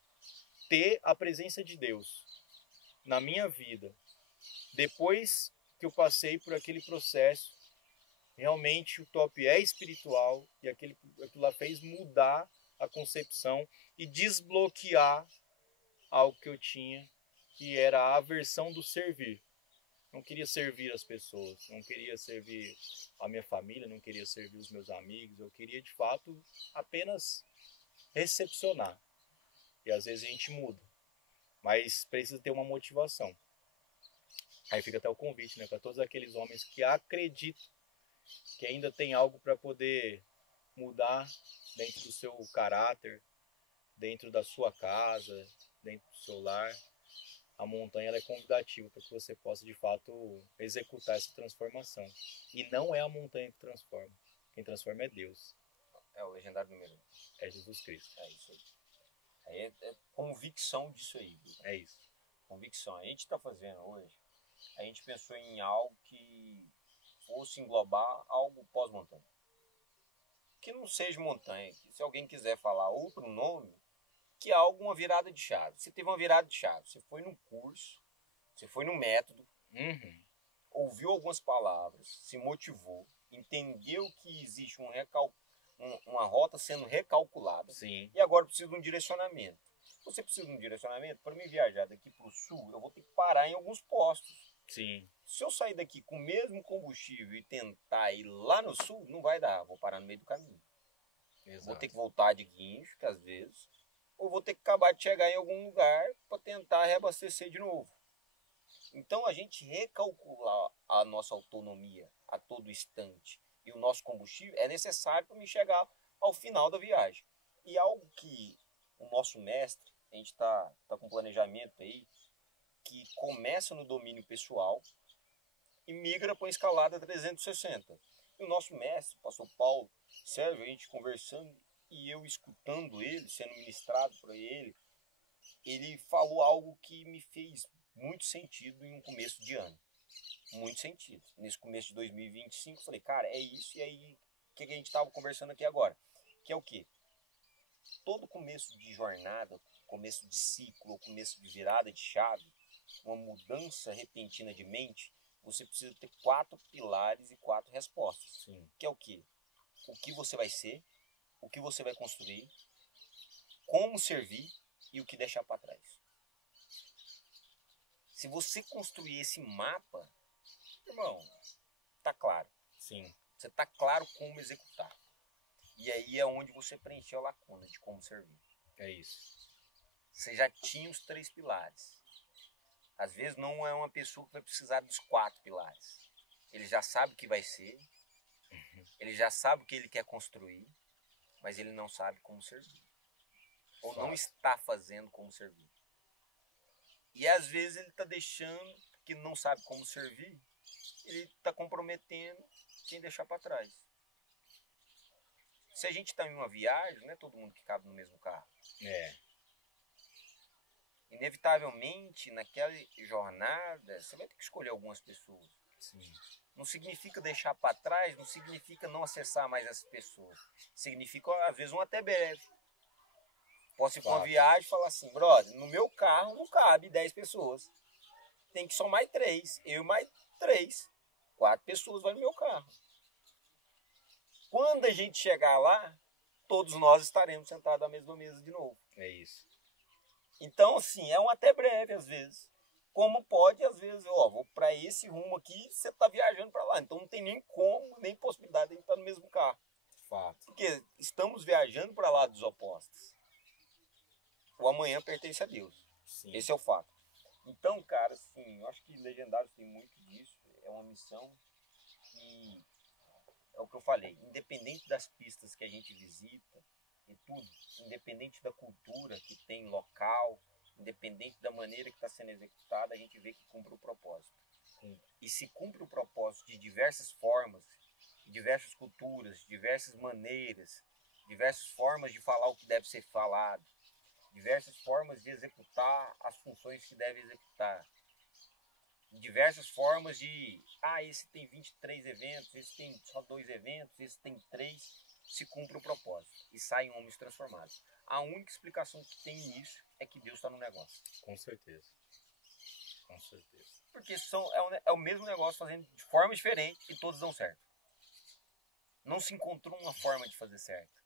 ter a presença de Deus na minha vida. Depois que eu passei por aquele processo, realmente o top é espiritual e aquilo lá fez mudar a concepção e desbloquear algo que eu tinha, que era a aversão do servir. Não queria servir as pessoas, não queria servir a minha família, não queria servir os meus amigos, eu queria de fato apenas recepcionar. E às vezes a gente muda, mas precisa ter uma motivação. Aí fica até o convite, né, para todos aqueles homens que acreditam que ainda tem algo para poder mudar dentro do seu caráter, dentro da sua casa, dentro do seu lar. A montanha ela é convidativa para que você possa de fato executar essa transformação. E não é a montanha que transforma. Quem transforma é Deus. É o legendário número 1. É Jesus Cristo. É isso aí. É convicção disso aí. Viu? É isso. Convicção. A gente está fazendo hoje, a gente pensou em algo que fosse englobar algo pós-montanha. Que não seja montanha. Que se alguém quiser falar outro nome, que é algo, uma virada de chave. Você teve uma virada de chave. Você foi num curso, você foi num método, ouviu algumas palavras, se motivou, entendeu que existe uma rota sendo recalculada. Sim. E agora precisa de um direcionamento. Você precisa de um direcionamento? Para mim viajar daqui para o sul, eu vou ter que parar em alguns postos. Sim. Se eu sair daqui com o mesmo combustível e tentar ir lá no sul, não vai dar. Vou parar no meio do caminho. Exato. Vou ter que voltar de guincho, que às vezes, ou vou ter que acabar de chegar em algum lugar para tentar reabastecer de novo. Então a gente recalcular a nossa autonomia a todo instante e o nosso combustível é necessário para me chegar ao final da viagem. E algo que o nosso mestre, a gente tá com um planejamento aí, que começa no domínio pessoal e migra para a escalada 360. E o nosso mestre, o pastor Paulo Sérgio, a gente conversando e eu escutando ele, sendo ministrado por ele falou algo que me fez muito sentido em um começo de ano. Muito sentido. Nesse começo de 2025, eu falei, cara, é isso. E aí, o que a gente estava conversando aqui agora? Que é o quê? Todo começo de jornada, começo de ciclo, começo de virada de chave, uma mudança repentina de mente, você precisa ter 4 pilares e 4 respostas. Sim. Que é o quê? O que você vai ser, o que você vai construir, como servir e o que deixar para trás. Se você construir esse mapa, irmão, tá claro. Sim. Você tá claro como executar. E aí é onde você preencheu a lacuna de como servir. É isso. Você já tinha os 3 pilares. Às vezes não é uma pessoa que vai precisar dos 4 pilares. Ele já sabe o que vai ser, ele já sabe o que ele quer construir, mas ele não sabe como servir. Ou não está fazendo como servir. E às vezes ele está deixando, que não sabe como servir, ele está comprometendo quem deixar para trás. Se a gente está em uma viagem, não é todo mundo que cabe no mesmo carro. Inevitavelmente, naquela jornada, você vai ter que escolher algumas pessoas. Sim. Não significa deixar para trás, não significa não acessar mais as pessoas. Significa, às vezes, um até breve. Posso ir para uma viagem e falar assim, brother, no meu carro não cabe 10 pessoas. Tem que só mais 3. Eu mais 3. 4 pessoas vão no meu carro. Quando a gente chegar lá, todos nós estaremos sentados à mesma mesa de novo. É isso. Então, assim, é um até breve às vezes. Como pode, às vezes, vou para esse rumo aqui, você está viajando para lá. Então não tem nem como, nem possibilidade de estar no mesmo carro. Fato. Porque estamos viajando para lados opostos. O amanhã pertence a Deus. Sim. Esse é o fato. Então, cara, assim, eu acho que Legendários tem muito disso. É uma missão que, é o que eu falei, independente das pistas que a gente visita e tudo, independente da cultura que tem local, independente da maneira que está sendo executada, a gente vê que cumpre o propósito. Sim. E se cumpre o propósito de diversas formas, diversas culturas, diversas maneiras, diversas formas de falar o que deve ser falado, diversas formas de executar as funções que deve executar, diversas formas de, esse tem 23 eventos, esse tem só 2 eventos, esse tem 3, se cumpre o propósito e saem homens transformados. A única explicação que tem nisso é que Deus está no negócio. Com certeza. Com certeza. Porque é o mesmo negócio fazendo de forma diferente e todos dão certo. Não se encontrou uma forma de fazer certo.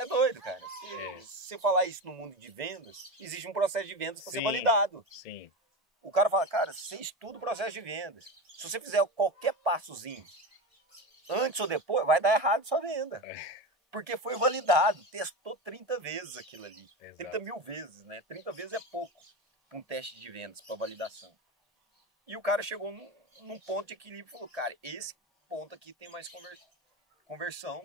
É doido, cara. Se você falar isso no mundo de vendas, existe um processo de vendas para ser validado. Sim. O cara fala, cara, você estuda o processo de vendas. Se você fizer qualquer passozinho, antes ou depois, vai dar errado sua venda. Porque foi validado, testou 30 vezes aquilo ali. Exato. 30 mil vezes, né? 30 vezes é pouco para um teste de vendas, para validação. E o cara chegou num ponto de equilíbrio e falou, cara, esse ponto aqui tem mais conversão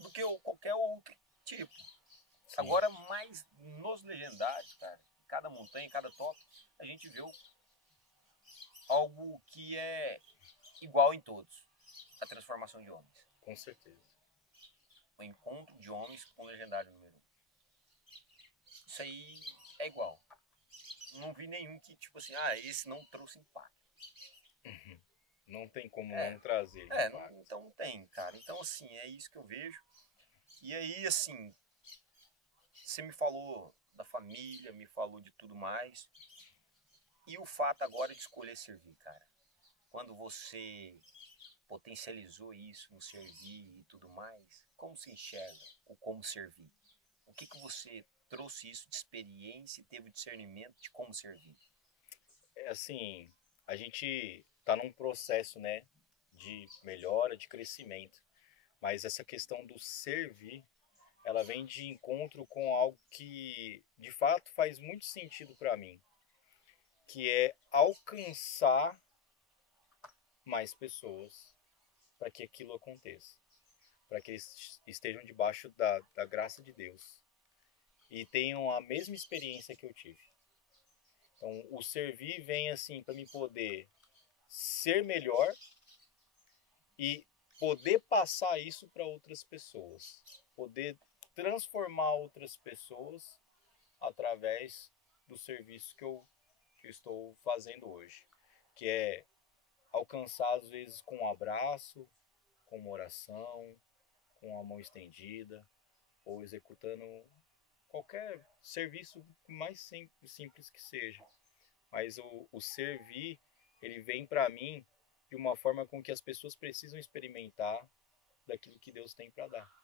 do que qualquer outro tipo. Sim. Agora, mais nos Legendários, cara, cada montanha, cada top, a gente vê algo que é igual em todos. A transformação de homens. Com certeza. O encontro de homens com o Legendário número 1. Isso aí é igual. Não vi nenhum que, tipo assim, esse não trouxe impacto. Uhum. Não tem como não trazer. Então não tem, cara. Então, assim, é isso que eu vejo. E aí, assim, você me falou da família, me falou de tudo mais. E o fato agora de escolher servir, cara. Quando você potencializou isso no servir e tudo mais, como se enxerga o como servir? O que você trouxe isso de experiência e teve o discernimento de como servir? É assim, a gente está num processo, né, de melhora, de crescimento. Mas essa questão do servir, ela vem de encontro com algo que, de fato, faz muito sentido para mim. Que é alcançar mais pessoas para que aquilo aconteça. Para que eles estejam debaixo da graça de Deus. E tenham a mesma experiência que eu tive. Então, o servir vem assim para me poder ser melhor e poder passar isso para outras pessoas. Poder transformar outras pessoas através do serviço que eu estou fazendo hoje. Que é alcançar, às vezes, com um abraço, com uma oração, com a mão estendida, ou executando qualquer serviço mais simples que seja. Mas o servir, ele vem para mim de uma forma com que as pessoas precisam experimentar daquilo que Deus tem para dar.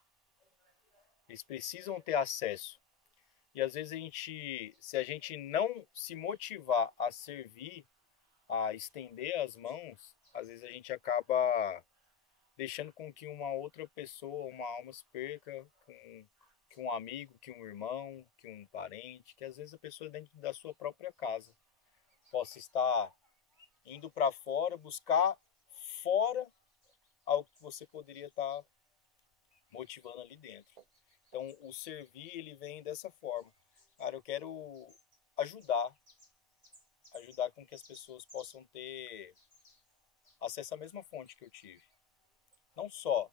Eles precisam ter acesso. E às vezes se a gente não se motivar a servir, a estender as mãos, às vezes a gente acaba deixando com que uma outra pessoa, uma alma se perca, que um amigo, que um irmão, que um parente, que às vezes a pessoa dentro da sua própria casa possa estar indo para fora, buscar fora algo que você poderia estar motivando ali dentro. Então, o servir, ele vem dessa forma. Cara, eu quero ajudar com que as pessoas possam ter acesso à mesma fonte que eu tive. Não só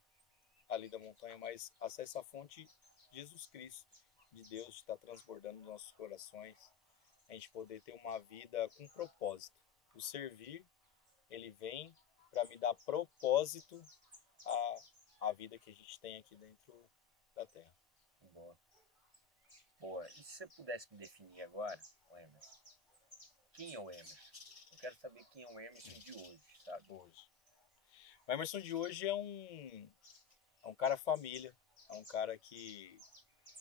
ali da montanha, mas acesso à fonte de Jesus Cristo, de Deus, de estar transbordando nos nossos corações, a gente poder ter uma vida com propósito. O servir, ele vem para me dar propósito à vida que a gente tem aqui dentro da Terra. Boa. Boa. E se você pudesse me definir agora, o Emerson, quem é o Emerson? Eu quero saber quem é o Emerson de hoje, sabe? Hoje. O Emerson de hoje é um cara família, é um cara que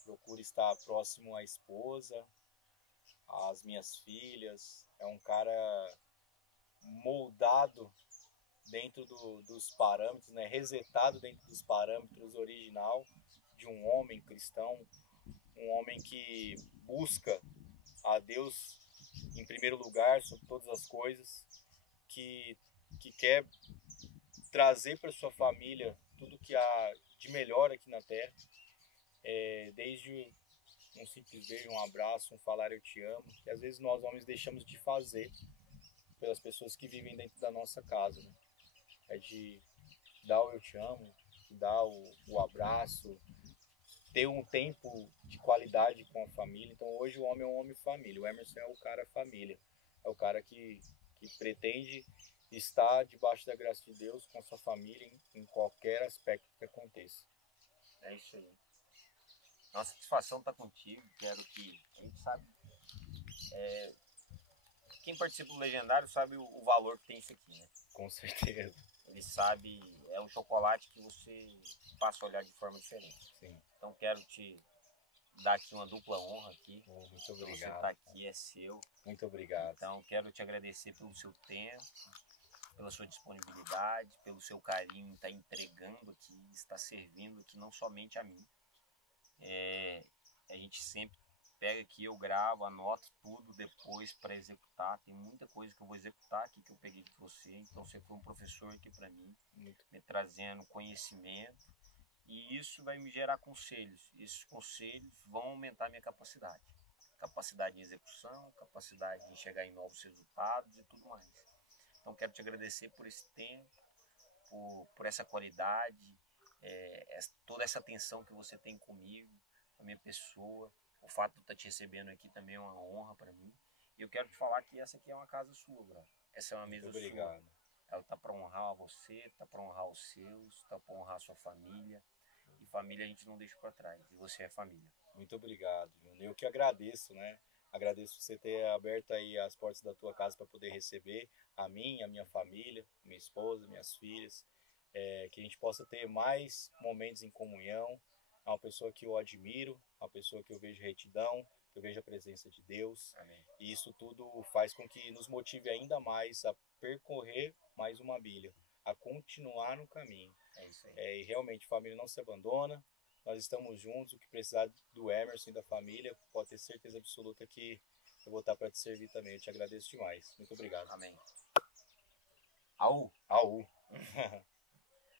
procura estar próximo à esposa, às minhas filhas, é um cara moldado dentro dos parâmetros, né? Resetado dentro dos parâmetros original de um homem cristão, um homem que busca a Deus em primeiro lugar sobre todas as coisas, que quer trazer para sua família tudo que há de melhor aqui na Terra, desde um simples beijo, um abraço, um falar eu te amo, que às vezes nós homens deixamos de fazer pelas pessoas que vivem dentro da nossa casa, né? É de dar o eu te amo, dar o abraço, ter um tempo de qualidade com a família. Então hoje o homem é um homem família, o Emerson é o cara família, é o cara que pretende estar debaixo da graça de Deus com a sua família em qualquer aspecto que aconteça. É isso aí. Nossa satisfação tá contigo, quero que a gente sabe. Quem participa do Legendário sabe o valor que tem isso aqui, né? Com certeza. Ele sabe, é um chocolate que você passa a olhar de forma diferente. Sim. Então quero te dar aqui uma dupla honra aqui. Muito obrigado. Você estar aqui é seu. Muito obrigado. Então quero te agradecer pelo seu tempo, pela sua disponibilidade, pelo seu carinho em estar entregando aqui, estar servindo aqui não somente a mim. A gente sempre pega aqui, eu gravo, anoto tudo depois para executar. Tem muita coisa que eu vou executar aqui que eu peguei de você. Então você foi um professor aqui para mim, me trazendo conhecimento, e isso vai me gerar conselhos. Esses conselhos vão aumentar minha capacidade de execução, capacidade de enxergar em novos resultados e tudo mais. Então quero te agradecer por esse tempo, por essa qualidade, toda essa atenção que você tem comigo, a minha pessoa. O fato de eu estar te recebendo aqui também é uma honra para mim. E eu quero te falar que essa aqui é uma casa sua, bro. Essa é uma mesa sua. Obrigado. Ela tá para honrar você, tá para honrar os seus, tá para honrar a sua família. E família a gente não deixa para trás. E você é família. Muito obrigado, Júnior. Eu que agradeço, né? Agradeço você ter aberto aí as portas da tua casa para poder receber a mim, a minha família, minha esposa, minhas filhas. Que a gente possa ter mais momentos em comunhão. É uma pessoa que eu admiro, uma pessoa que eu vejo retidão, que eu vejo a presença de Deus. Amém. E isso tudo faz com que nos motive ainda mais a percorrer mais uma milha, a continuar no caminho. É isso aí. E realmente, família não se abandona, nós estamos juntos. O que precisar do Emerson e da família, pode ter certeza absoluta que eu vou estar para te servir também. Eu te agradeço demais. Muito obrigado. Amém. Au! Au!